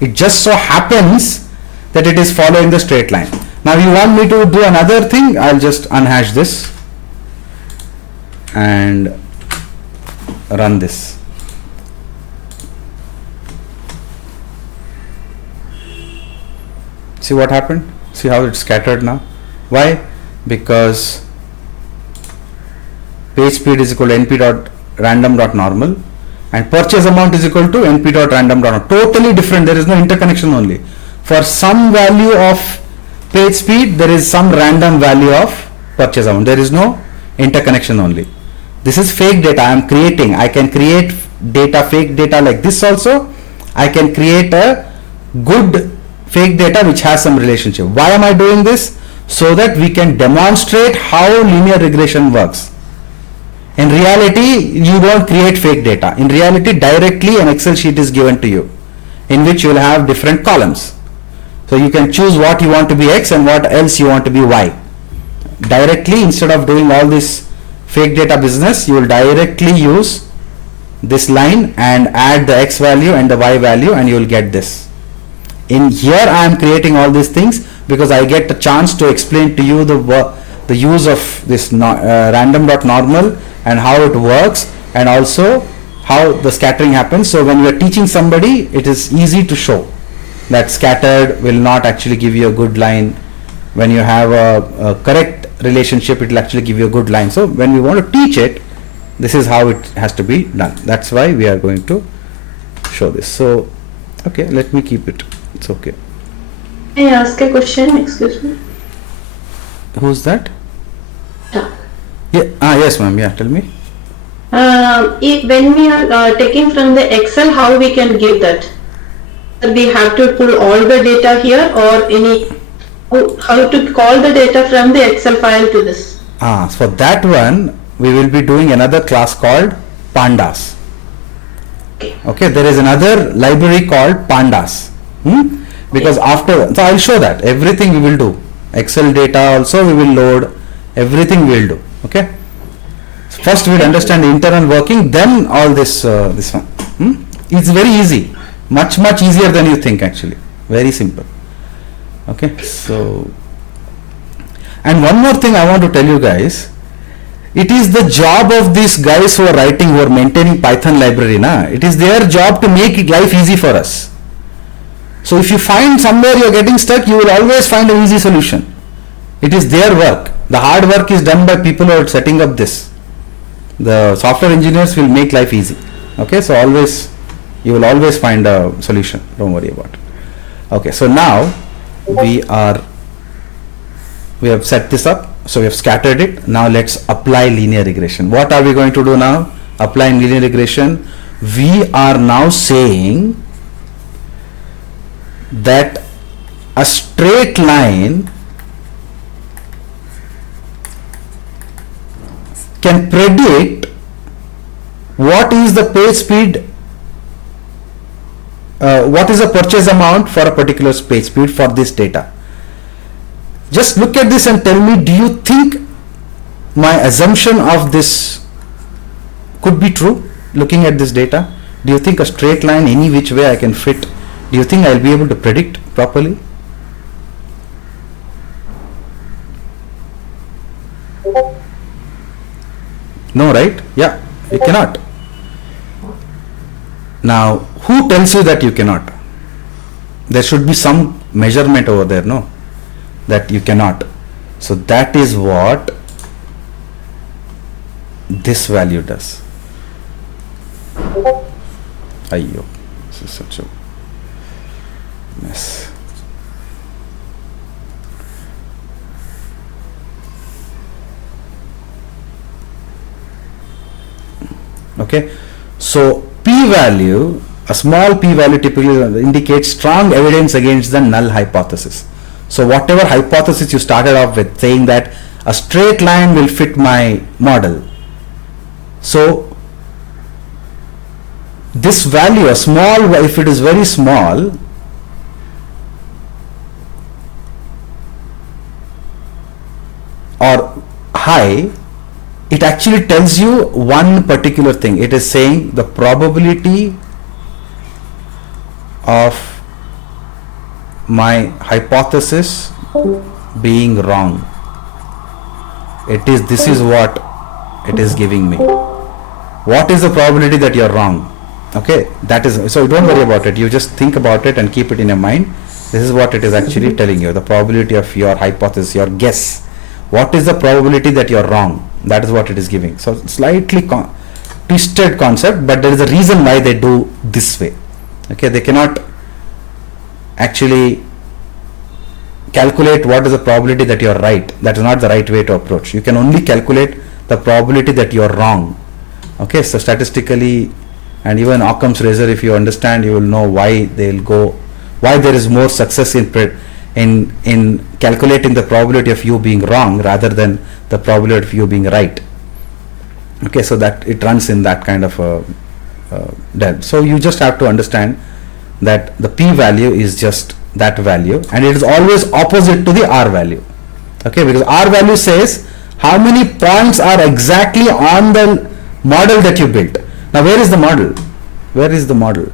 It just so happens that it is following the straight line. Now you want me to do another thing, I'll just unhash this and run this. See what happened? See how it's scattered now? Why? Because page speed is equal to np dot random dot normal and purchase amount is equal to np dot random dot normal. Totally different. There is no interconnection only. For some value of page speed, there is some random value of purchase amount. There is no interconnection only. This is fake data I am creating. I can create data, fake data like this also. I can create a good fake data which has some relationship. Why am I doing this? So that we can demonstrate how linear regression works. In reality, you don't create fake data. In reality, directly an Excel sheet is given to you in which you will have different columns. So you can choose what you want to be X and what else you want to be Y. Directly, instead of doing all this fake data business, you will directly use this line and add the X value and the Y value and you will get this. In here I am creating all these things because I get a chance to explain to you the use of this random dot normal and how it works and also how the scattering happens. So when you are teaching somebody, it is easy to show that scattered will not actually give you a good line. When you have a correct relationship, it will actually give you a good line. So when we want to teach it, this is how it has to be done. That's why we are going to show this. So okay, let me keep it. It's okay. May I ask a question? Excuse me. Who's that? Yeah. Yes ma'am, yeah, tell me. When we are taking from the Excel, how we can give that? We have to pull all the data here or how to call the data from the Excel file to this? For that one, we will be doing another class called pandas. Okay, there is another library called pandas. Because after, so I'll show that everything we will do. Excel data also we will load, everything we will do. Okay. First we'll understand the internal working, then all this this one. It's very easy, much easier than you think actually. Very simple. Okay. So, and one more thing I want to tell you guys. It is the job of these guys who are maintaining Python library, it is their job to make life easy for us. So if you find somewhere you are getting stuck, you will always find an easy solution. It is their work. The hard work is done by people who are setting up this. The software engineers will make life easy. Okay, so you will always find a solution. Don't worry about it. Okay, so now we have set this up. So we have scattered it. Now let's apply linear regression. What are we going to do now? Applying linear regression. We are now saying that a straight line can predict what is the page speed, what is the purchase amount for a particular page speed for this data. Just look at this and tell me, do you think my assumption of this could be true looking at this data? Do you think a straight line any which way I can fit, do you think I'll be able to predict properly? No, right? Yeah, you cannot. Now, who tells you that you cannot? There should be some measurement over there, no? That you cannot. So that is what this value does. Ayyo, this is such a mess. Okay, so p-value, a small p-value typically indicates strong evidence against the null hypothesis. So whatever hypothesis you started off with, saying that a straight line will fit my model, so this value, a small, if it is very small, or high, it actually tells you one particular thing. It is saying the probability of my hypothesis being wrong. This is what it is giving me. What is the probability that you are wrong? Okay, that is, so don't worry about it. You just think about it and keep it in your mind. This is what it is actually telling you, the probability of your hypothesis, your guess. What is the probability that you are wrong? That is what it is giving. So slightly twisted concept, but there is a reason why they do this way. Okay, they cannot actually calculate what is the probability that you are right. That is not the right way to approach. You can only calculate the probability that you are wrong. Okay, so statistically, and even Occam's razor, if you understand, you will know why why there is more success in calculating the probability of you being wrong rather than the probability of you being right. Okay, so that it runs in that kind of a delta. So you just have to understand that the p-value is just that value, and it is always opposite to the r value. Okay, because r value says how many points are exactly on the model that you built. Now where is the model? Where is the model?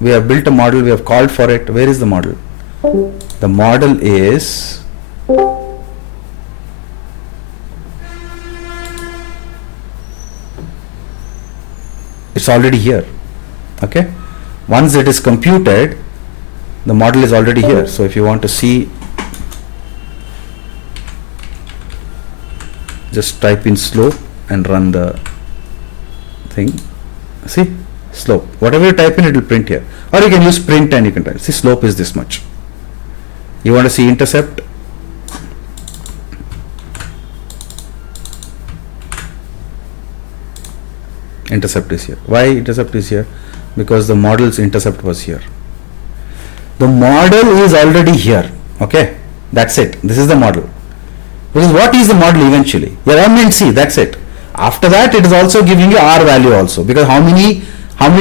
We have built a model, we have called for it. Where is the model? The model is it's already here. Okay, once it is computed, the model is already here. So if you want to see, just type in slope and run the thing. See, slope, whatever you type in, it will print here, or you can use print and you can type. See, slope is this much. You want to see intercept? Intercept is here. Why intercept is here? Because the model's intercept was here. The model is already here. Okay, that's it. This is the model. Because what is the model eventually? Your M and C, that's it. After that, it is also giving you R value also, because how many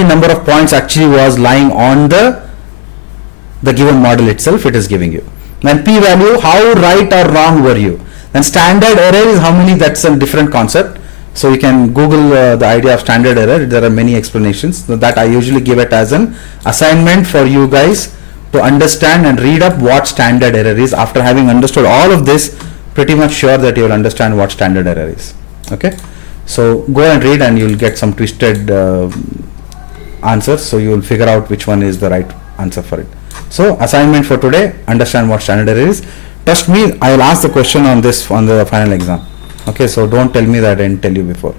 number of points actually was lying on the given model itself, it is giving you. Then p value, how right or wrong were you? Then standard error is how many, that's a different concept. So you can Google the idea of standard error. There are many explanations that I usually give it as an assignment for you guys to understand and read up what standard error is. After having understood all of this, pretty much sure that you will understand what standard error is. Okay, so go and read and you will get some twisted answers, so you will figure out which one is the right answer for it. So assignment for today, understand what standard error is. Trust me, I will ask the question on this on the final exam. Okay, so don't tell me that I didn't tell you before.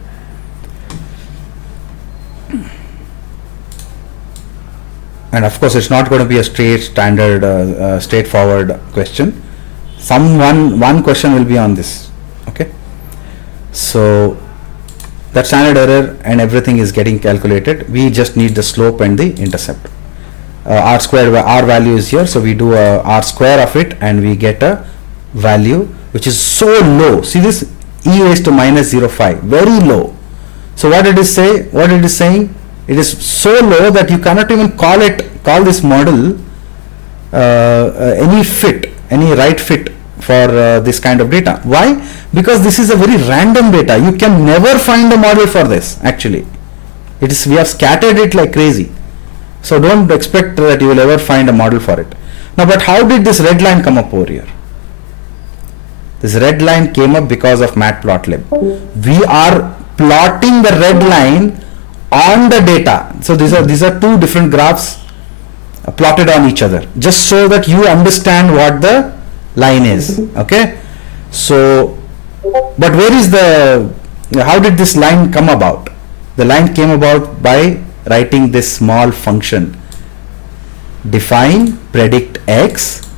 And of course, it's not going to be a straightforward question. One question will be on this. Okay, so that standard error and everything is getting calculated. We just need the slope and the intercept. R value is here, so we do a R square of it and we get a value which is so low. See this, e raised to minus 0.5, very low. So what it is saying, it is so low that you cannot even call this model any right fit for this kind of data. Why? Because this is a very random data. You can never find a model for this. Actually, we have scattered it like crazy. So don't expect that you will ever find a model for it. Now, but how did this red line come up over here? This red line came up because of matplotlib. We are plotting the red line on the data. So these are two different graphs plotted on each other, just so that you understand what the line is. Okay. So, but how did this line come about? The line came about by writing this small function. Define predict x.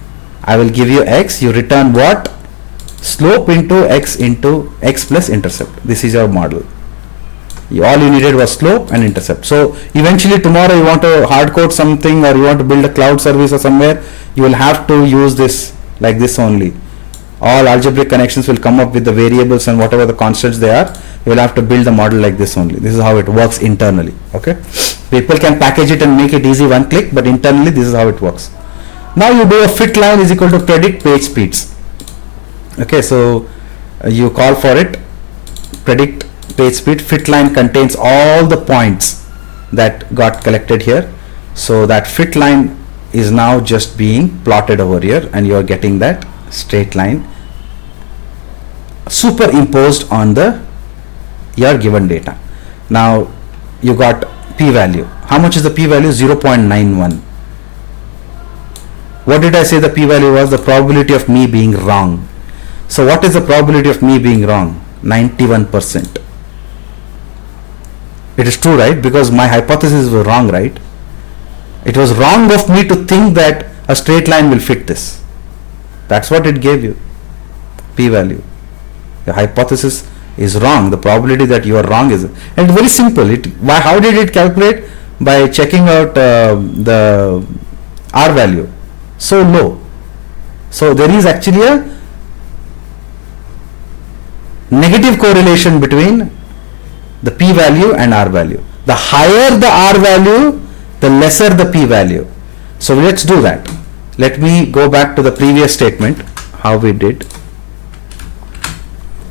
I will give you x. You return what? Slope into x plus intercept. This is your model. All you needed was slope and intercept. So eventually tomorrow you want to hard code something, or you want to build a cloud service or somewhere, you will have to use this like this only. All algebraic connections will come up with the variables and whatever the constants they are. You will have to build the model like this only. This is how it works internally. Okay. People can package it and make it easy one click, but internally this is how it works. Now you do a fit line is equal to predict page speeds. Okay, so you call for it, predict page speed. Fit line contains all the points that got collected here. So that fit line is now just being plotted over here, and you are getting that straight line superimposed on your given data. Now you got p-value. How much is the p-value? 0.91. What did I say the p-value was? The probability of me being wrong. So what is the probability of me being wrong? 91%. It is true, right? Because my hypothesis was wrong, right? It was wrong of me to think that a straight line will fit this. That's what it gave you. P-value. The hypothesis is wrong. The probability that you are wrong is, and it's very simple. How did it calculate? By checking out the R value. So low. So there is actually a negative correlation between the p-value and R value. The higher the R value, the lesser the p-value. So let's do that. Let me go back to the previous statement, how we did.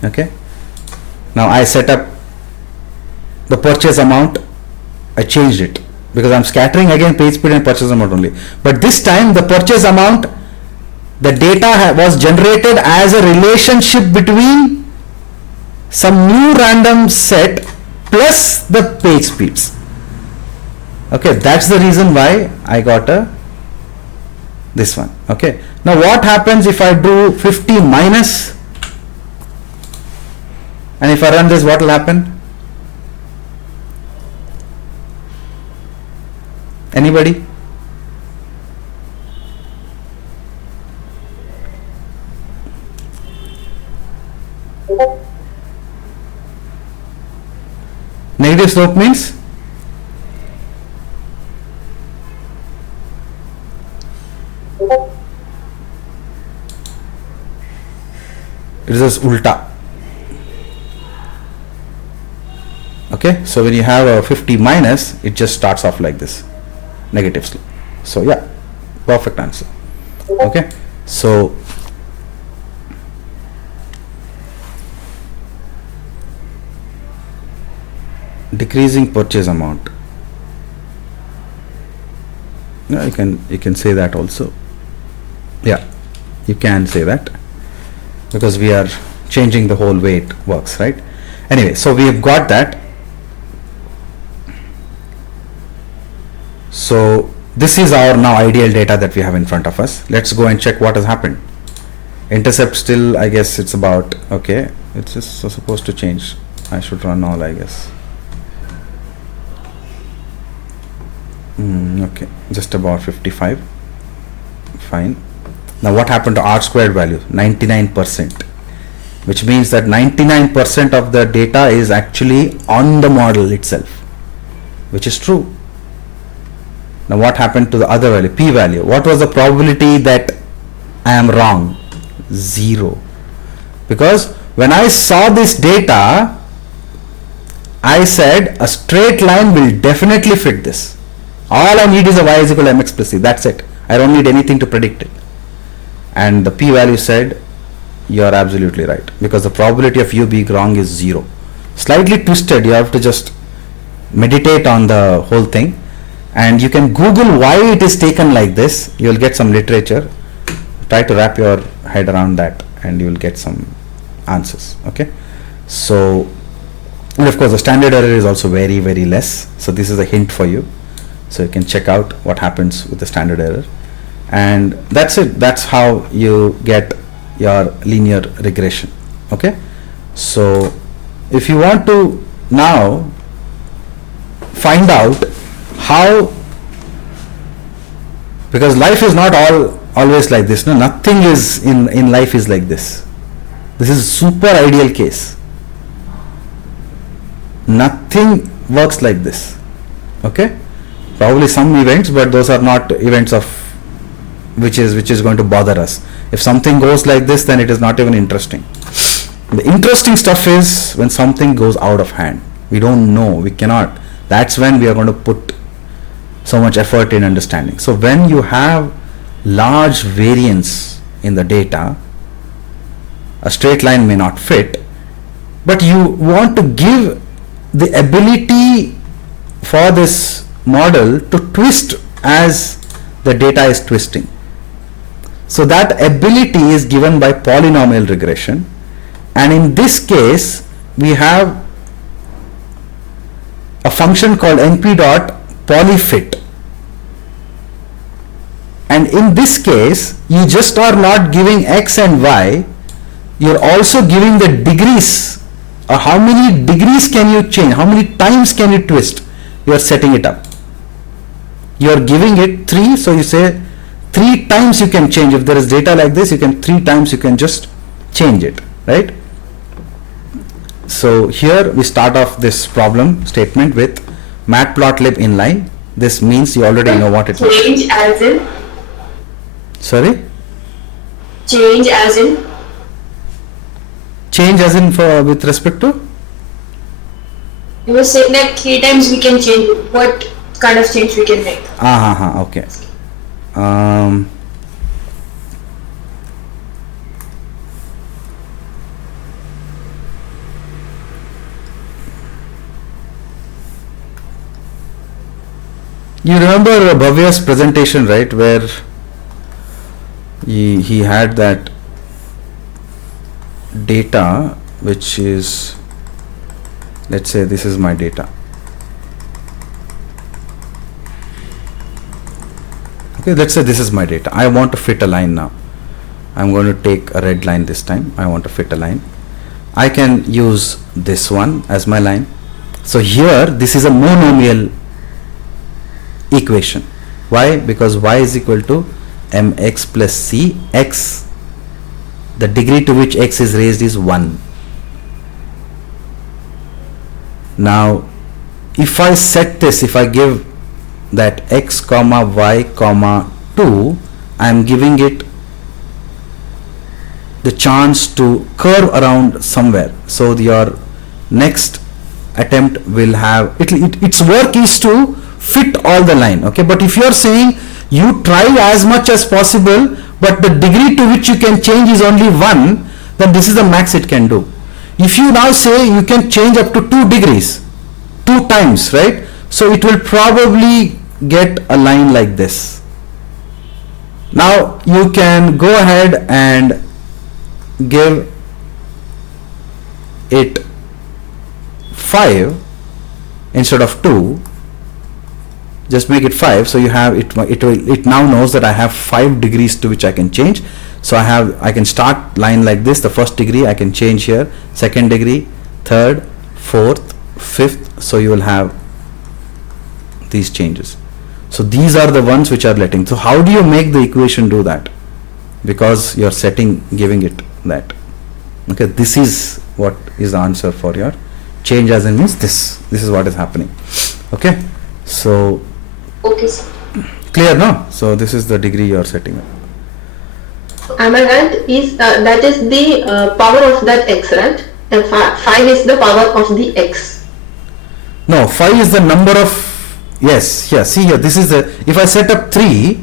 Okay. Now I set up the purchase amount. I changed it because I'm scattering again page speed and purchase amount only. But this time the purchase amount, the data was generated as a relationship between some new random set plus the page speeds. Okay, that's the reason why I got this one. Okay, now what happens if I do 50 minus, and if I run this, what will happen? Anybody? Negative slope means it is just ulta. Okay, so when you have a 50 minus, it just starts off like this, negative slope. So yeah, perfect answer. Okay, so decreasing purchase amount. Yeah, you can say that also. Yeah, you can say that because we are changing the whole way it works, right? Anyway, so we have got that. So this is our now ideal data that we have in front of us. Let's go and check what has happened. Intercept still, I guess it's about, okay, it's just supposed to change. I should run all, I guess. Okay, just about 55. Fine. Now what happened to R squared value? 99%, which means that 99% of the data is actually on the model itself, which is true. Now what happened to the other value, p value? What was the probability that I am wrong? 0. Because when I saw this data, I said a straight line will definitely fit this. All I need is a y is equal to mx plus c. That's it. I don't need anything to predict it. And the p-value said, you're absolutely right. Because the probability of you being wrong is 0. Slightly twisted. You have to just meditate on the whole thing. And you can Google why it is taken like this. You'll get some literature. Try to wrap your head around that and you will get some answers. Okay. So, and of course the standard error is also very, very less. So this is a hint for you. So you can check out what happens with the standard error. And that's it. That's how you get your linear regression. Okay. So if you want to now find out how, because life is not always like this. No, nothing is in life is like this. This is super ideal case. Nothing works like this. Okay. Probably some events, but those are not events of which is going to bother us. If something goes like this, then it is not even interesting. The interesting stuff is when something goes out of hand. We don't know, we cannot. That's when we are going to put so much effort in understanding. So when you have large variance in the data, a straight line may not fit, but you want to give the ability for this model to twist as the data is twisting. So that ability is given by polynomial regression, and in this case we have a function called np dot polyfit, and in this case you just are not giving x and y, you're also giving the degrees, or how many degrees can you change, how many times can you twist. You are setting it up, you are giving it 3, so you say 3 times you can change. If there is data like this, you can 3 times you can just change it, right? So here we start off this problem statement with matplotlib inline. This means you already know what it means. Change as in? Sorry? Change as in? Change as in for with respect to? You were saying that 3 times we can change. What kind of change we can make? Okay. You remember Bhavya's presentation, right, where he had that data which is, let's say this is my data. Okay, let's say this is my data. I want to fit a line now. I'm going to take a red line this time. I want to fit a line. I can use this one as my line. So here this is a monomial equation. Why? Because y is equal to mx plus c. X, the degree to which x is raised is 1. Now if I set this, if I give that x comma y comma 2, I am giving it the chance to curve around somewhere. So your next attempt will have its work is to fit all the line. Okay, but if you are saying you try as much as possible, but the degree to which you can change is only 1, then this is the max it can do. If you now say you can change up to 2 degrees 2 times, right? So it will probably get a line like this. Now you can go ahead and give it 5 instead of 2. Just make it 5, so you have it now knows that I have 5 degrees to which I can change. So I can start line like this. The first degree I can change here, second degree, third, fourth, fifth. So you will have these changes. So these are the ones which are letting. So how do you make the equation do that? Because you're giving it that. Okay, this is what is the answer for your change as in means this is what is happening. Okay, so Okay, sir. clear, no? So this is the degree you are setting up. Am I right? Is that is the power of that x, right? And 5 is the power of the x. No, 5 is the number of, yes, here, see here, this is the, if I set up 3,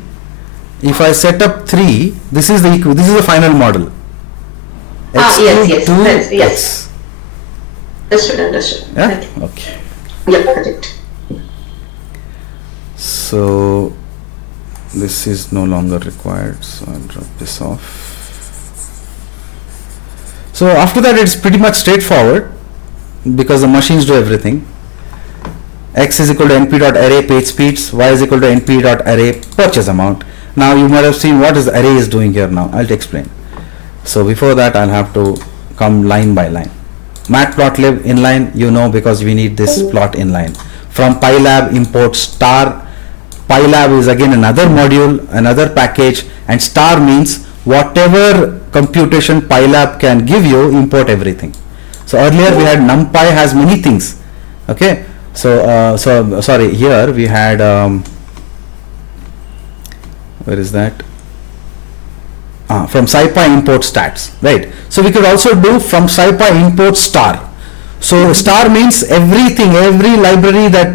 this is the final model. X Yes, cubed yes, 2 yes, yes. x. Understood. Yeah, Okay. okay. Yeah, correct. So this is no longer required, so I'll drop this off. So after that it's pretty much straightforward because the machines do everything. X is equal to np.array page speeds, y is equal to np.array purchase amount. Now you might have seen what is the array is doing here now. I'll explain. So before that I'll have to come line by line. Matplotlib inline, you know, because we need this plot inline. From Pylab import star. Pylab is again another module, another package, and star means whatever computation Pylab can give you, import everything. So earlier we had NumPy has many things. Okay. So sorry, here we had where is that? From SciPy import stats, right? So we could also do from SciPy import star. So star means everything, every library that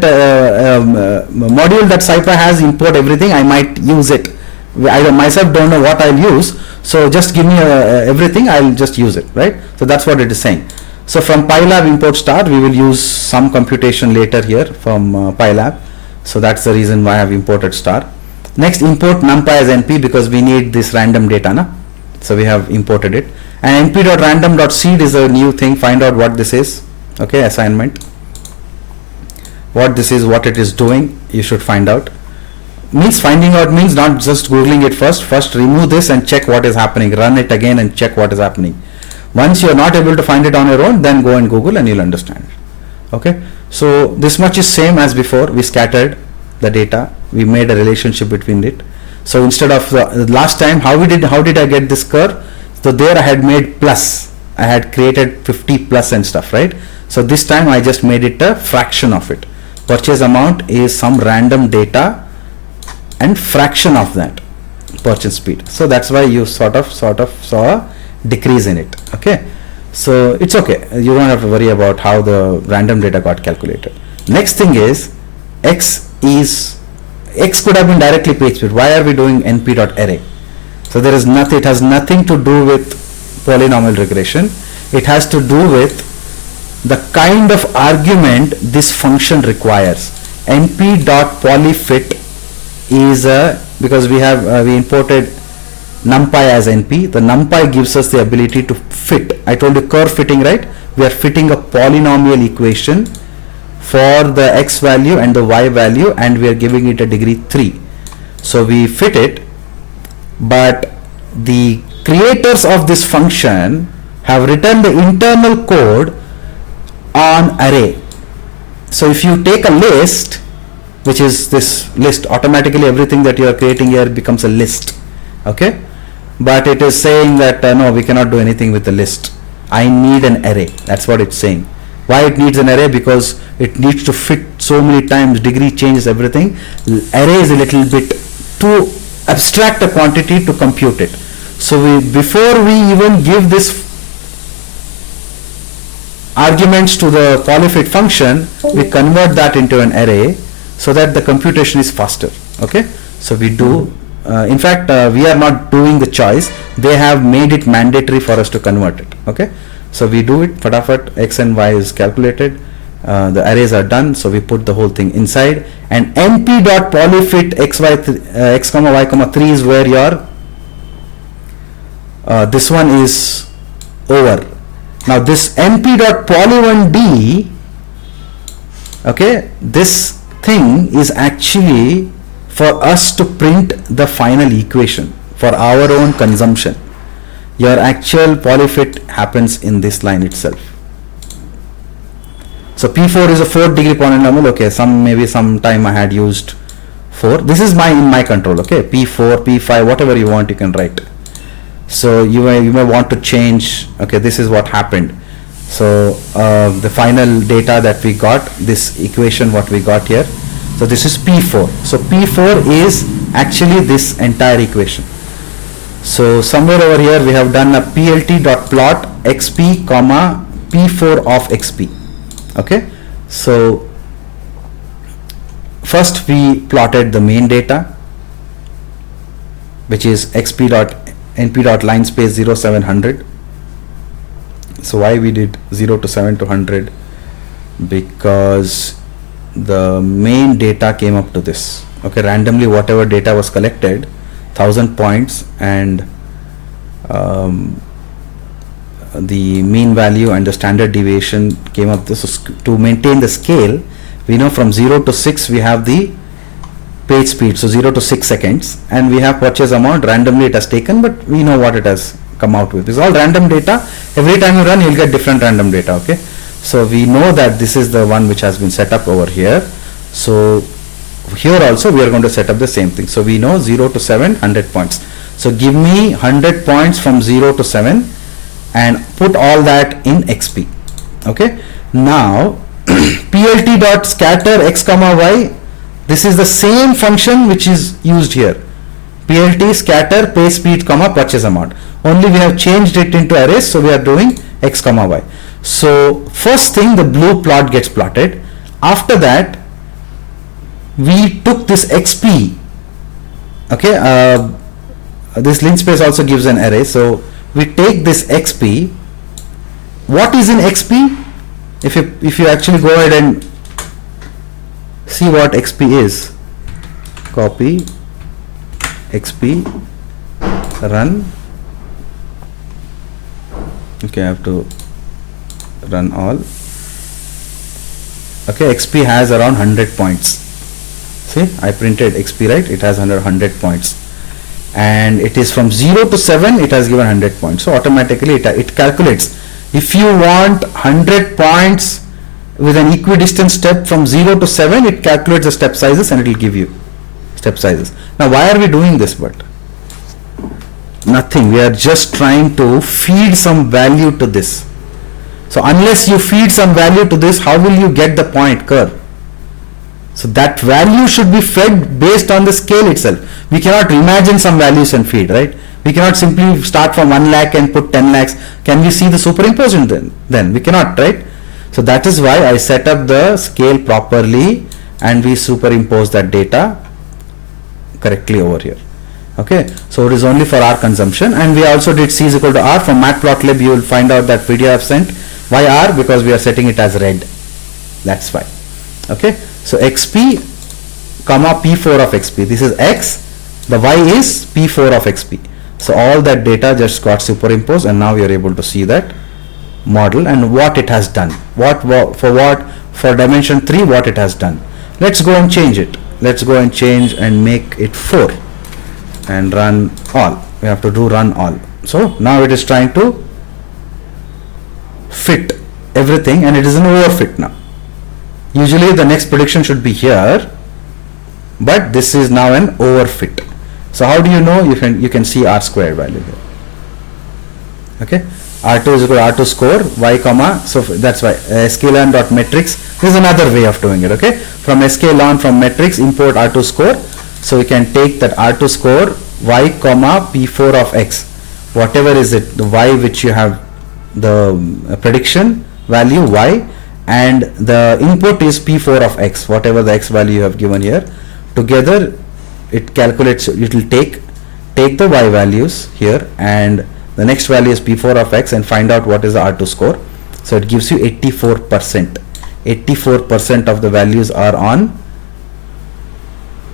module that SciPy has, import everything. I might use it. I myself don't know what I'll use. So just give me everything. I'll just use it, right? So that's what it is saying. So from Pylab import star, we will use some computation later here from Pylab. So that's the reason why I have imported star. Next, import NumPy as NP because we need this random data, na? So we have imported it. And np.random.seed is a new thing. Find out what this is. Okay, assignment. What this is, what it is doing, you should find out. Means finding out means not just googling it first. First remove this and check what is happening. Run it again and check what is happening. Once you are not able to find it on your own, then go and Google and you'll understand it. Okay, so this much is same as before. We scattered the data. We made a relationship between it. So instead of the last time, how did I get this curve? So there I had made plus. I had created 50 plus and stuff, right? So this time I just made it a fraction of it. Purchase amount is some random data and fraction of that purchase speed. So that's why you sort of saw a decrease in it. Okay, so it's okay. You don't have to worry about how the random data got calculated. Next thing is x could have been directly page speed. Why are we doing np.array? So there is nothing. It has nothing to do with polynomial regression. It has to do with the kind of argument this function requires. np.polyfit is because we imported NumPy as NP. The NumPy gives us the ability to fit. I told you curve fitting, right? We are fitting a polynomial equation for the x value and the y value, and we are giving it a degree 3. So we fit it, but the creators of this function have written the internal code on array. So if you take a list, which is this list, automatically everything that you are creating here becomes a list. Okay, but it is saying that no, we cannot do anything with the list. I need an array. That's what it's saying. Why it needs an array? Because it needs to fit so many times, degree changes everything. Array is a little bit too abstract a quantity to compute it. So before we even give this arguments to the polyfit function, we convert that into an array so that the computation is faster. Okay, so we do in fact we are not doing the choice. They have made it mandatory for us to convert it. Okay, so we do it. Fatafat, x and y is calculated, the arrays are done, so we put the whole thing inside, and np.polyfit x comma y comma 3 is where your this one is over. Now this np.poly1d, okay, this thing is actually for us to print the final equation for our own consumption. Your actual polyfit happens in this line itself. So P4 is a 4th degree polynomial. Okay, maybe some time I had used 4. This is in my control. Okay, P4, P5, whatever you want, you can write. So you may want to change. Okay, this is what happened. So the final data that we got, this equation what we got here. So this is P4. So P4 is actually this entire equation. So somewhere over here we have done a plt.plot xp comma p4 of xp. Okay, so first we plotted the main data, which is xp.np.linespace 0 700. So why we did 0 to 7 to 100? Because the main data came up to this. Okay, randomly whatever data was collected, 1000 points, and the mean value and the standard deviation came up this. So to maintain the scale, we know from 0 to 6 we have the page speed, so 0 to 6 seconds, and we have purchase amount, randomly it has taken, but we know what it has come out with. It's all random data. Every time you run you'll get different random data. Okay, so we know that this is the one which has been set up over here. So here also we are going to set up the same thing. So we know 0 to 7 100 points. So give me 100 points from 0 to 7 and put all that in xp. Okay, now plt.scatter x comma y, this is the same function which is used here. Plt scatter page speed comma purchase amount, only we have changed it into arrays, so we are doing x comma y. So first thing, the blue plot gets plotted. After that we took this xp. Okay, this linspace also gives an array, so we take this xp. What is in xp? If you actually go ahead and see what xp is, copy xp, run. Okay, I have to run all. Okay, xp has around 100 points. See, I printed xp, right? It has 100 points, and it is from 0 to 7 it has given 100 points. So automatically it calculates. If you want 100 points with an equidistant step from 0 to 7, it calculates the step sizes and it will give you step sizes. Now why are we doing this? But nothing, we are just trying to feed some value to this. So unless you feed some value to this, how will you get the point curve? So that value should be fed based on the scale itself. We cannot imagine some values and feed, right? We cannot simply start from 1 lakh and put 10 lakhs. Can we see the superimposition then? We cannot, right? So that is why I set up the scale properly and we superimpose that data correctly over here. Okay, so it is only for our consumption, and we also did c is equal to r. From matplotlib you will find out that video I have sent. Why r? Because we are setting it as red. That's why. Okay, so xp comma p4 of xp. This is x, the y is p4 of xp. So all that data just got superimposed, and now we are able to see that model and what it has done. For dimension 3 what it has done. Let's go and change it. Let's go and change and make it 4 and run all. We have to do run all. So now it is trying to fit everything, and it is an overfit now. Usually the next prediction should be here, but this is now an overfit. So how do you know? You can see r square value here. Okay, r2 is equal to r2 score y comma, so that's why sklearn.metrics. This is another way of doing it. Okay, from sklearn from metrics import r2 score. So we can take that r2 score y comma p4 of x, whatever is it, the y which you have the prediction value y, and the input is p4 of x, whatever the x value you have given here. Together it calculates, it will take the y values here, and the next value is p4 of x, and find out what is the r2 score. So it gives you 84%. 84% of the values are on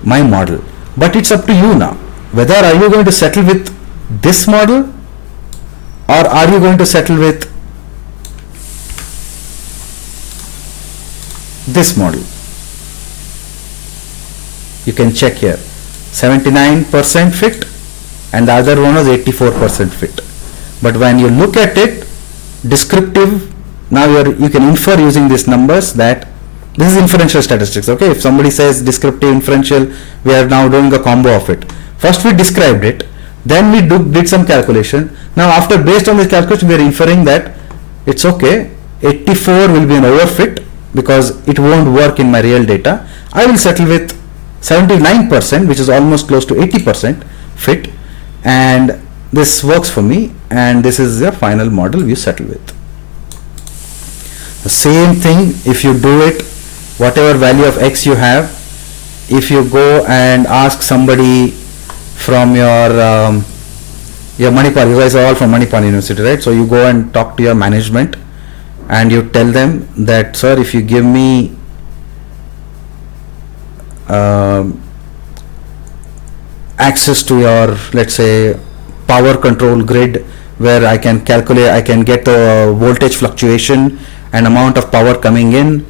my model, but it's up to you now. Whether are you going to settle with this model, or are you going to settle with this model? You can check here, 79% fit, and the other one was 84% fit. But when you look at it, descriptive, now you can infer using these numbers that this is inferential statistics. Okay, if somebody says descriptive, inferential, we are now doing a combo of it. First we described it, then we did some calculation. Now after, based on this calculation, we are inferring that it's okay, 84 will be an overfit because it won't work in my real data. I will settle with 79%, which is almost close to 80% fit, and this works for me, and this is the final model we settle with. The same thing, if you do it, whatever value of x you have, if you go and ask somebody from your Manipal, you guys are all from Manipal University, right? So you go and talk to your management and you tell them that, sir, if you give me access to your, let's say, power control grid, where I can calculate, I can get the voltage fluctuation and amount of power coming in,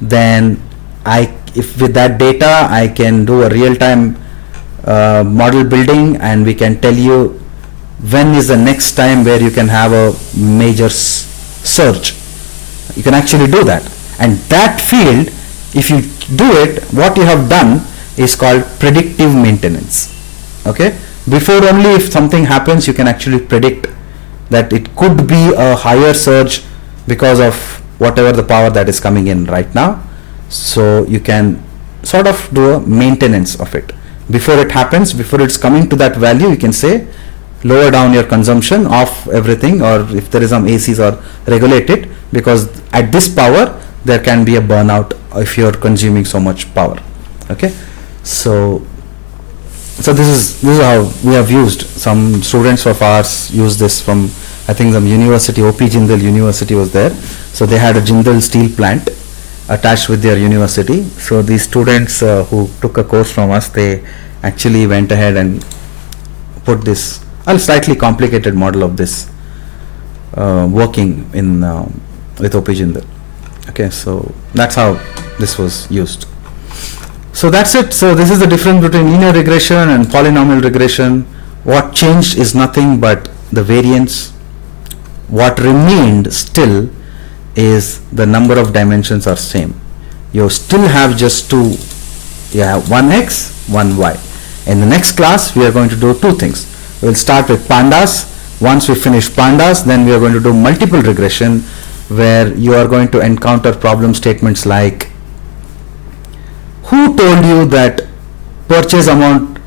then if with that data I can do a real-time model building, and we can tell you when is the next time where you can have a major surge. You can actually do that, and that field, if you do it, what you have done is called predictive maintenance. Okay, before only if something happens you can actually predict that it could be a higher surge because of whatever the power that is coming in right now. So you can sort of do a maintenance of it before it happens, before it's coming to that value. You can say lower down your consumption of everything, or if there is some ACs, or regulate it, because at this power there can be a burnout if you're consuming so much power. Okay, so this is how we have used. Some students of ours use this from, I think, some university, OP Jindal University was there. So they had a Jindal steel plant attached with their university. So these students who took a course from us, they actually went ahead and put this a slightly complicated model of this working in with OP Jindal. Okay, so that's how this was used. So that's it. So this is the difference between linear regression and polynomial regression. What changed is nothing but the variance. What remained still is the number of dimensions are same. You still have just two. You have one x, one y. In the next class we are going to do two things. We'll start with pandas. Once we finish pandas, then we are going to do multiple regression, where you are going to encounter problem statements like, who told you that purchase amount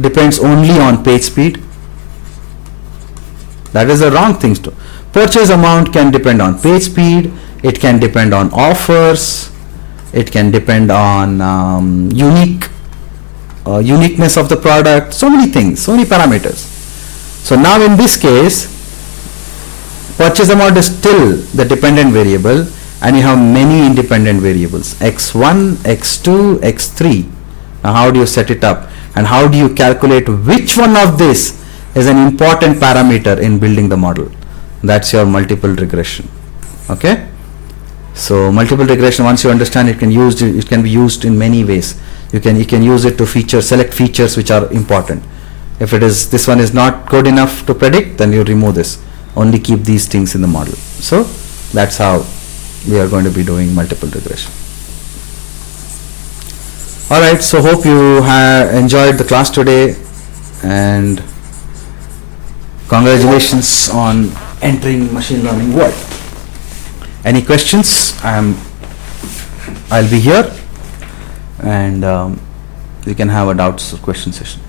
depends only on page speed? That is the wrong thing. Purchase amount can depend on page speed, it can depend on offers, it can depend on uniqueness of the product, so many things, so many parameters. So now in this case, purchase amount is still the dependent variable, and you have many independent variables, x1, x2, x3. Now how do you set it up, and how do you calculate which one of this is an important parameter in building the model? That's your multiple regression. Okay, so multiple regression, once you understand, it can be used in many ways. You can use it to select features which are important. If it is, this one is not good enough to predict, then you remove this, only keep these things in the model. So that's how we are going to be doing multiple regression. Alright, so hope you have enjoyed the class today, and congratulations on entering machine learning world. Any questions? I'll be here, and we can have a doubts or question session.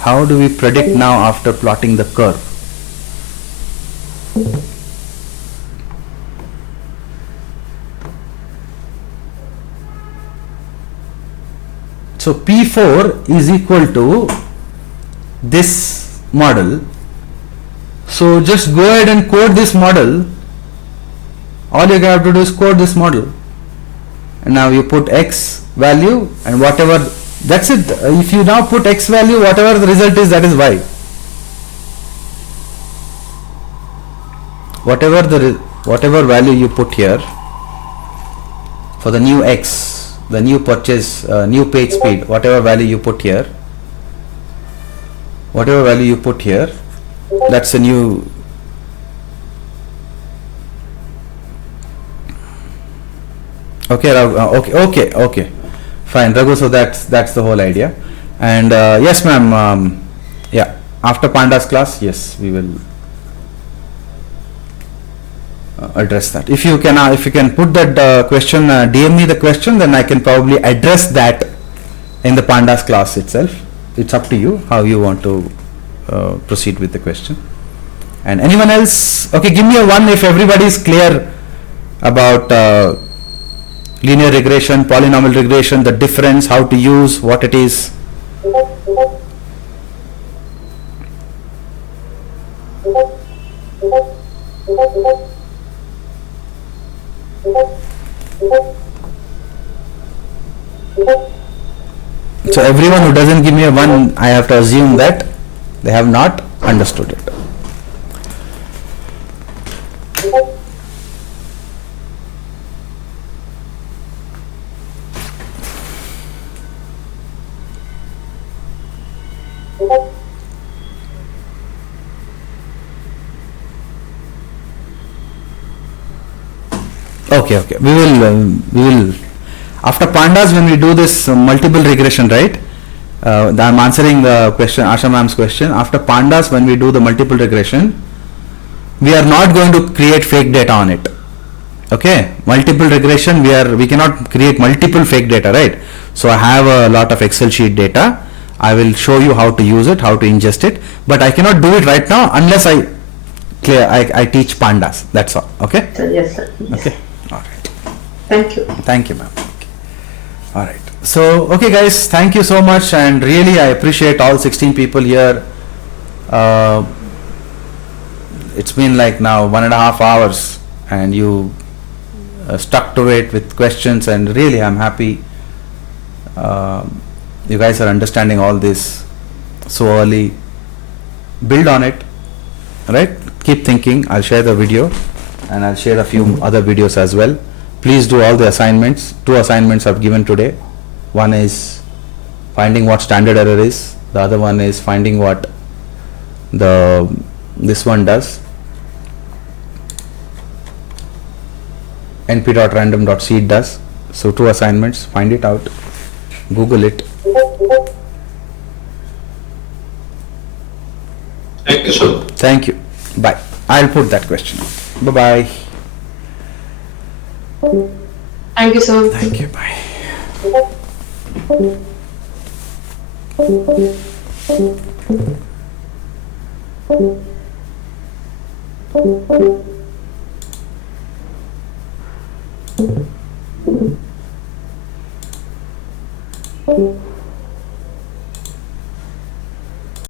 How do we predict now after plotting the curve? So P4 is equal to this model. So just go ahead and code this model. All you have to do is code this model. And now you put x value and whatever, that's it. If you now put x value, whatever the result is, that is y. Whatever value you put here for the new x, the new purchase, new page speed, whatever value you put here, that's a new. Okay, okay, fine, Raghu. So that's the whole idea. And yes, ma'am. Yeah, after pandas class, yes, we will. address that. If you can put that question, DM me the question, then I can probably address that in the pandas class itself. It's up to you how you want to proceed with the question. And anyone else? Okay, give me a 1 if everybody is clear about linear regression, polynomial regression, the difference, how to use, what it is. So everyone who doesn't give me a 1, I have to assume that they have not understood it. Okay. We will after pandas, when we do this multiple regression, right? I'm answering the question, Asha ma'am's question. After pandas, when we do the multiple regression, we are not going to create fake data on it. Okay, multiple regression, we cannot create multiple fake data, right? So I have a lot of Excel sheet data. I will show you how to use it, how to ingest it, but I cannot do it right now unless I teach pandas. That's all. Okay. Sir, yes, sir. Yes. Okay. All right. Thank you, ma'am. All right. So, okay, guys, thank you so much, and really I appreciate all 16 people here. It's been like now 1.5 hours, and you stuck to it with questions, and really I'm happy. You guys are understanding all this so early. Build on it, right? Keep thinking. I'll share the video, and I'll share a few other videos as well. Please do all the assignments. 2 assignments I've given today. One is finding what standard error is. The other one is finding what this one does. np.random.seed does. So 2 assignments. Find it out. Google it. Thank you, sir. Thank you. Bye. I'll put that question. Bye bye. Thank you, sir. Thank you. Bye. Thank you.